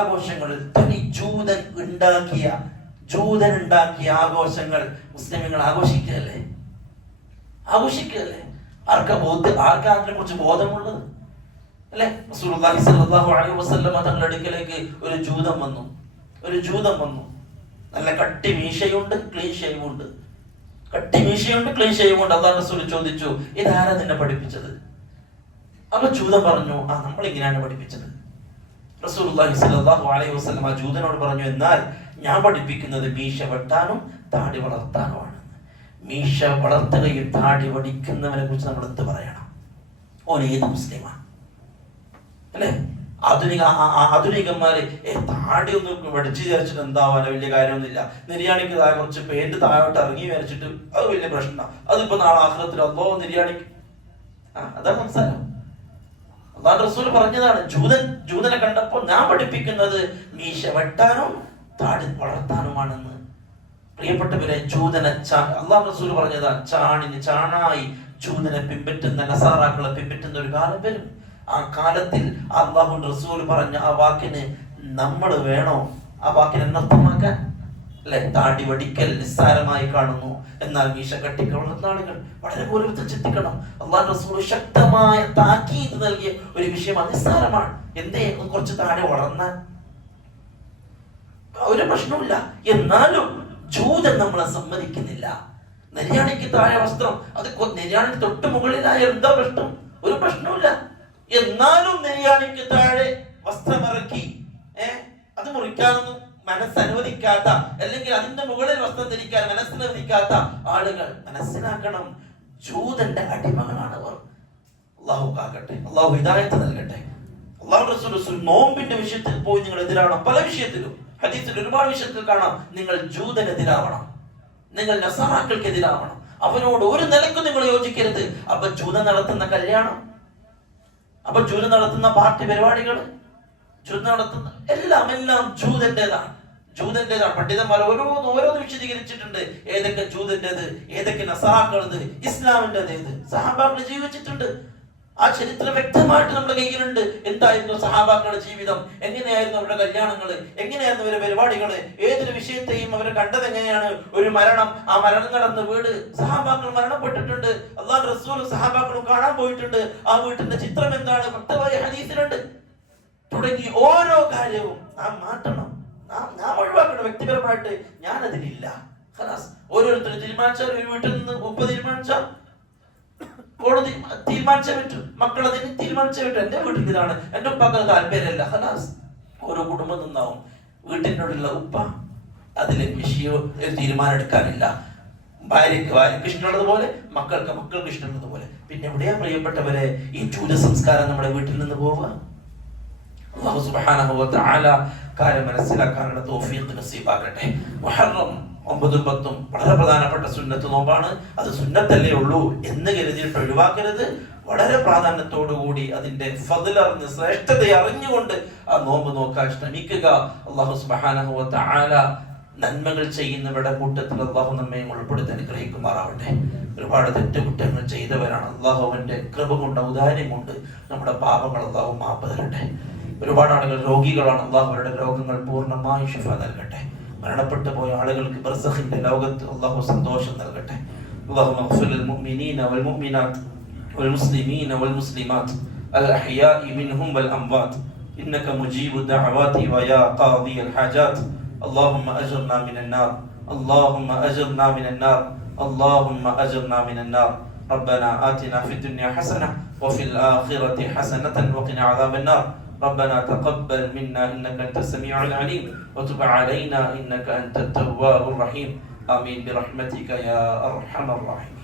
ആഘോഷങ്ങളിൽ തനി ജൂതൻ ഉണ്ടാക്കിയ ആഘോഷങ്ങൾ മുസ്ലിമുകൾ ആഘോഷിക്കുകയല്ലേ? ആർക്കാ അതിനെ കുറിച്ച് ബോധമുള്ളത്? അല്ലെ? റസൂലുള്ളാഹി സ്വല്ലല്ലാഹു അലൈഹി വസല്ലം തങ്ങളുടെ അടുക്കലേക്ക് ഒരു ജൂതൻ വന്നു. നല്ല കട്ടി മീശയുണ്ട്, ക്ലീൻ ഷേവുണ്ട്. അല്ലാഹു റസൂൽ ചോദിച്ചു, ഇതാരാ നിന്നെ പഠിപ്പിച്ചത്? അപ്പൊ ജൂതൻ പറഞ്ഞു, നമ്മൾ ഇങ്ങനെയാണ് പഠിപ്പിച്ചത്. റസൂലുള്ളാഹി സ്വല്ലല്ലാഹു അലൈഹി വസല്ലം ആ ജൂതനോട് പറഞ്ഞു, എന്നാൽ ഞാൻ പഠിപ്പിക്കുന്നത് മീശ വെട്ടാനും താടി വളർത്താനുമാണ്. മീശ വളർത്തുകയും താടി വടിക്കുന്നവനെ കുറിച്ച് നമ്മൾ എന്ത് പറയണം? ഓൻ ഏത് മുസ്ലിമാണ്? അല്ലെ? ആധുനികന്മാര് താടി ഒന്ന് വടിച്ചു വിചാരിച്ചിട്ട് എന്താവാനോ വലിയ കാര്യമൊന്നുമില്ല. നിര്യാണിക്ക് കുറച്ച് പേന്റ് താഴോട്ട് ഇറങ്ങി വരച്ചിട്ട് അത് വലിയ പ്രശ്നമാണ്. അതിപ്പോ നാളെ ആഖിറത്തിൽ അല്ലാഹു നിര്യാണിക്ക് അതാണ് സംസാരം. അല്ലാഹു റസൂൽ പറഞ്ഞതാണ്, ജൂതനെ കണ്ടപ്പോൾ ഞാൻ പഠിപ്പിക്കുന്നത് മീശ വെട്ടാനും താടി വളർത്താനുമാണെന്ന്. പ്രിയപ്പെട്ടവരെ, അല്ലാഹു റസൂൽ പറഞ്ഞതാ, ചാണായി ജൂതനെ പിൻപറ്റുന്ന നസാറാക്കളെ പിൻപറ്റുന്ന ഒരു കാലം വരും. ആ കാലത്തിൽ അല്ലാഹു റസൂൽ പറഞ്ഞ ആ വാക്കിന് നമ്മൾ വേണോ ആ വാക്കിനെ അർത്ഥമാക്കാൻ? അല്ലെ? താടി വടിക്കൽ നിസ്സാരമായി കാണുന്നു, എന്നാൽ മീശ കെട്ടിക്കൊള്ളുന്ന ആളുകൾ വളരെ ഗൗരവത്തിൽ ചിന്തിക്കണം. അല്ലാഹു റസൂൽ ശക്തമായ താക്കീത് നൽകിയ ഒരു വിഷയമാണ്, നിസ്സാരമാണ്. എന്തേ കുറച്ച് താടി വളർന്നാൽ ഒരു പ്രശ്നമില്ല. എന്നാലും ജൂതൻ നമ്മളെ സമ്മതിക്കുന്നില്ല. നിര്യാണിക്ക് താഴെ വസ്ത്രം, അത് നിര്യാണി തൊട്ട് മുകളിലായ എന്താ പ്രശ്നം? ഒരു പ്രശ്നമില്ല. എന്നാലും നിര്യാണിക്ക് താഴെ വസ്ത്രമിറക്കി അത് മുറിക്കാനൊന്നും മനസ്സനുവദിക്കാത്ത, അല്ലെങ്കിൽ അതിന്റെ മുകളിൽ വസ്ത്രം ധരിക്കാൻ മനസ്സനുവദിക്കാത്ത ആളുകൾ മനസ്സിലാക്കണം, ജൂതന്റെ അടിമകളാണ് അവർ. അല്ലാഹു കാക്കട്ടെ, അല്ലാഹു ഹിദായത്ത് നൽകട്ടെ. അല്ലാഹു റസൂൽ നോമ്പിന്റെ വിഷയത്തിൽ പോയി നിങ്ങൾ എതിരാവണം. പല വിഷയത്തിലും ഹദീസിൽ ഒരുപാട് വിഷയത്തിൽ കാണാം, നിങ്ങൾ ജൂതനെതിരാവണം, നിങ്ങൾ നസാറാക്കൾക്കെതിരാവണം, അവരോട് ഒരു നിലക്കും നിങ്ങൾ യോജിക്കരുത്. അപ്പൊ ജൂതൻ നടത്തുന്ന കല്യാണം, അപ്പൊ ജൂതൻ നടത്തുന്ന പാർട്ടി പരിപാടികൾ, ജൂതൻ നടത്തുന്ന എല്ലാം ജൂതന്റേതാണ്. പണ്ഡിതന്മാർ ഓരോന്ന് വിശദീകരിച്ചിട്ടുണ്ട്. ഏതൊക്കെ ജൂതന്റേത്, ഏതൊക്കെ നസാറാക്കളത്, ഇസ്ലാമിൻ്റെത് ഏത്. സഹാബാക്കൾ ജീവിച്ചിട്ടുണ്ട്. ആ ചരിത്രം വ്യക്തമായിട്ട് നമ്മുടെ കയ്യിലുണ്ട്. എന്തായിരുന്നു സഹാബാക്കളുടെ ജീവിതം, എങ്ങനെയായിരുന്നു അവരുടെ കല്യാണങ്ങൾ, എങ്ങനെയായിരുന്നു അവരുടെ പരിപാടികൾ, ഏതൊരു വിഷയത്തെയും അവർ കണ്ടത് എങ്ങനെയാണ്. ഒരു മരണം, ആ മരണം നടന്ന വീട്, സഹാബാക്കൾ മരണപ്പെട്ടിട്ടുണ്ട്, അല്ലാഹു റസൂലും സഹാബാക്കളും കാണാൻ പോയിട്ടുണ്ട്. ആ വീട്ടിന്റെ ചിത്രം എന്താണ്, വ്യക്തമായ ഹദീസിലുണ്ട്. തുടങ്ങി ഓരോ കാര്യവും നാം മാറ്റണം, നാം ഒഴിവാക്കണം. വ്യക്തിപരമായിട്ട് ഞാനതിലില്ല. ഓരോരുത്തർ തീരുമാനിച്ചാൽ, ഒരു വീട്ടിൽ നിന്ന് ഉപ്പ തീരുമാനിച്ചാൽ കോടതി തീരുമാനിച്ചേ പറ്റൂ, മക്കൾ അതിന് തീരുമാനിച്ചേ പറ്റൂ. എന്റെ വീട്ടിൽ ഇതാണ്, എന്റെ ഉപ്പാക്ക് താല്പര്യമല്ല, ഹലാസ്. ഓരോ കുടുംബം നിന്നാവും. വീട്ടിനോടുള്ള ഉപ്പ അതിൽ തീരുമാനം എടുക്കാനില്ല. ഭാര്യക്ക് ഇഷ്ടമുള്ളതുപോലെ, മക്കൾക്ക് ഇഷ്ടമുള്ളതുപോലെ. പിന്നെ എവിടെയാ പ്രിയപ്പെട്ടവരെ ഈ ജൂത സംസ്കാരം നമ്മുടെ വീട്ടിൽ നിന്ന് പോവുക? അല്ലാഹു സുബ്ഹാനഹു വ തആല കാര്യം മനസ്സിലാക്കാനുള്ള തൗഫീഖ് നസീബാക്കട്ടെ. മുഹറം 9 10 വളരെ പ്രധാനപ്പെട്ട സുന്നത്ത് നോമ്പാണ്. അത് സുന്നത്തല്ലേ ഉള്ളൂ എന്ന് കരുതിയിട്ട് ഒഴിവാക്കരുത്. വളരെ പ്രാധാന്യത്തോടുകൂടി അതിന്റെ ഫദ്ൽ അറിഞ്ഞ് ശ്രേഷ്ഠത അറിഞ്ഞുകൊണ്ട് ആ നോമ്പ് നോക്കാൻ ശ്രമിക്കുക. അല്ലാഹു സുബ്ഹാനഹു വ തആല നന്മകൾ ചെയ്യുന്നവരുടെ കൂട്ടത്തിൽ അല്ലാഹു നമ്മെ ഉൾപ്പെടുത്തി അനുഗ്രഹിക്കുമാറാവട്ടെ. ഒരുപാട് തെറ്റുകുറ്റങ്ങൾ ചെയ്തവരാണ്. അല്ലാഹു അവന്റെ കൃപ കൊണ്ട് ഔദാര്യം കൊണ്ട് നമ്മുടെ പാപങ്ങൾ അല്ലാഹു മാപ്പ് തരട്ടെ. ഒരുപാട് ആളുകൾ രോഗികളാണ്. അല്ലാഹു അവരുടെ രോഗങ്ങൾ പൂർണ്ണമായി ശിഫ നൽകട്ടെ. മരണപ്പെട്ടു പോയ ആളുകൾക്ക് ബർസഖിന്റെ ലോകത്ത് അല്ലാഹു സന്തോഷം നൽകട്ടെ. അല്ലാഹുമ്മ ഗ്ഫിർ ലിൽ മുഅ്മിനീന വൽ മുഅ്മിനാത്ത് വൽ മുസ്ലിമീന വൽ മുസ്ലിമാത്ത് അൽ അഹ്യാഇ മിൻഹും വൽ അംവാത്ത് ഇന്നക മുജീബു ദഅവാതി വയാ ഖാദിയൽ ഹാജാത്ത്. اللهم أجرنا من النار اللهم أجرنا من النار اللهم أجرنا من النار. ربنا آتنا في الدنيا حسنة وفي الآخرة حسنة وقنا عذاب النار. ربنا تقبل منا إنك أنت السميع العليم وتب علينا إنك أنت التواب الرحيم. آمين برحمتك يا أرحم الراحمين.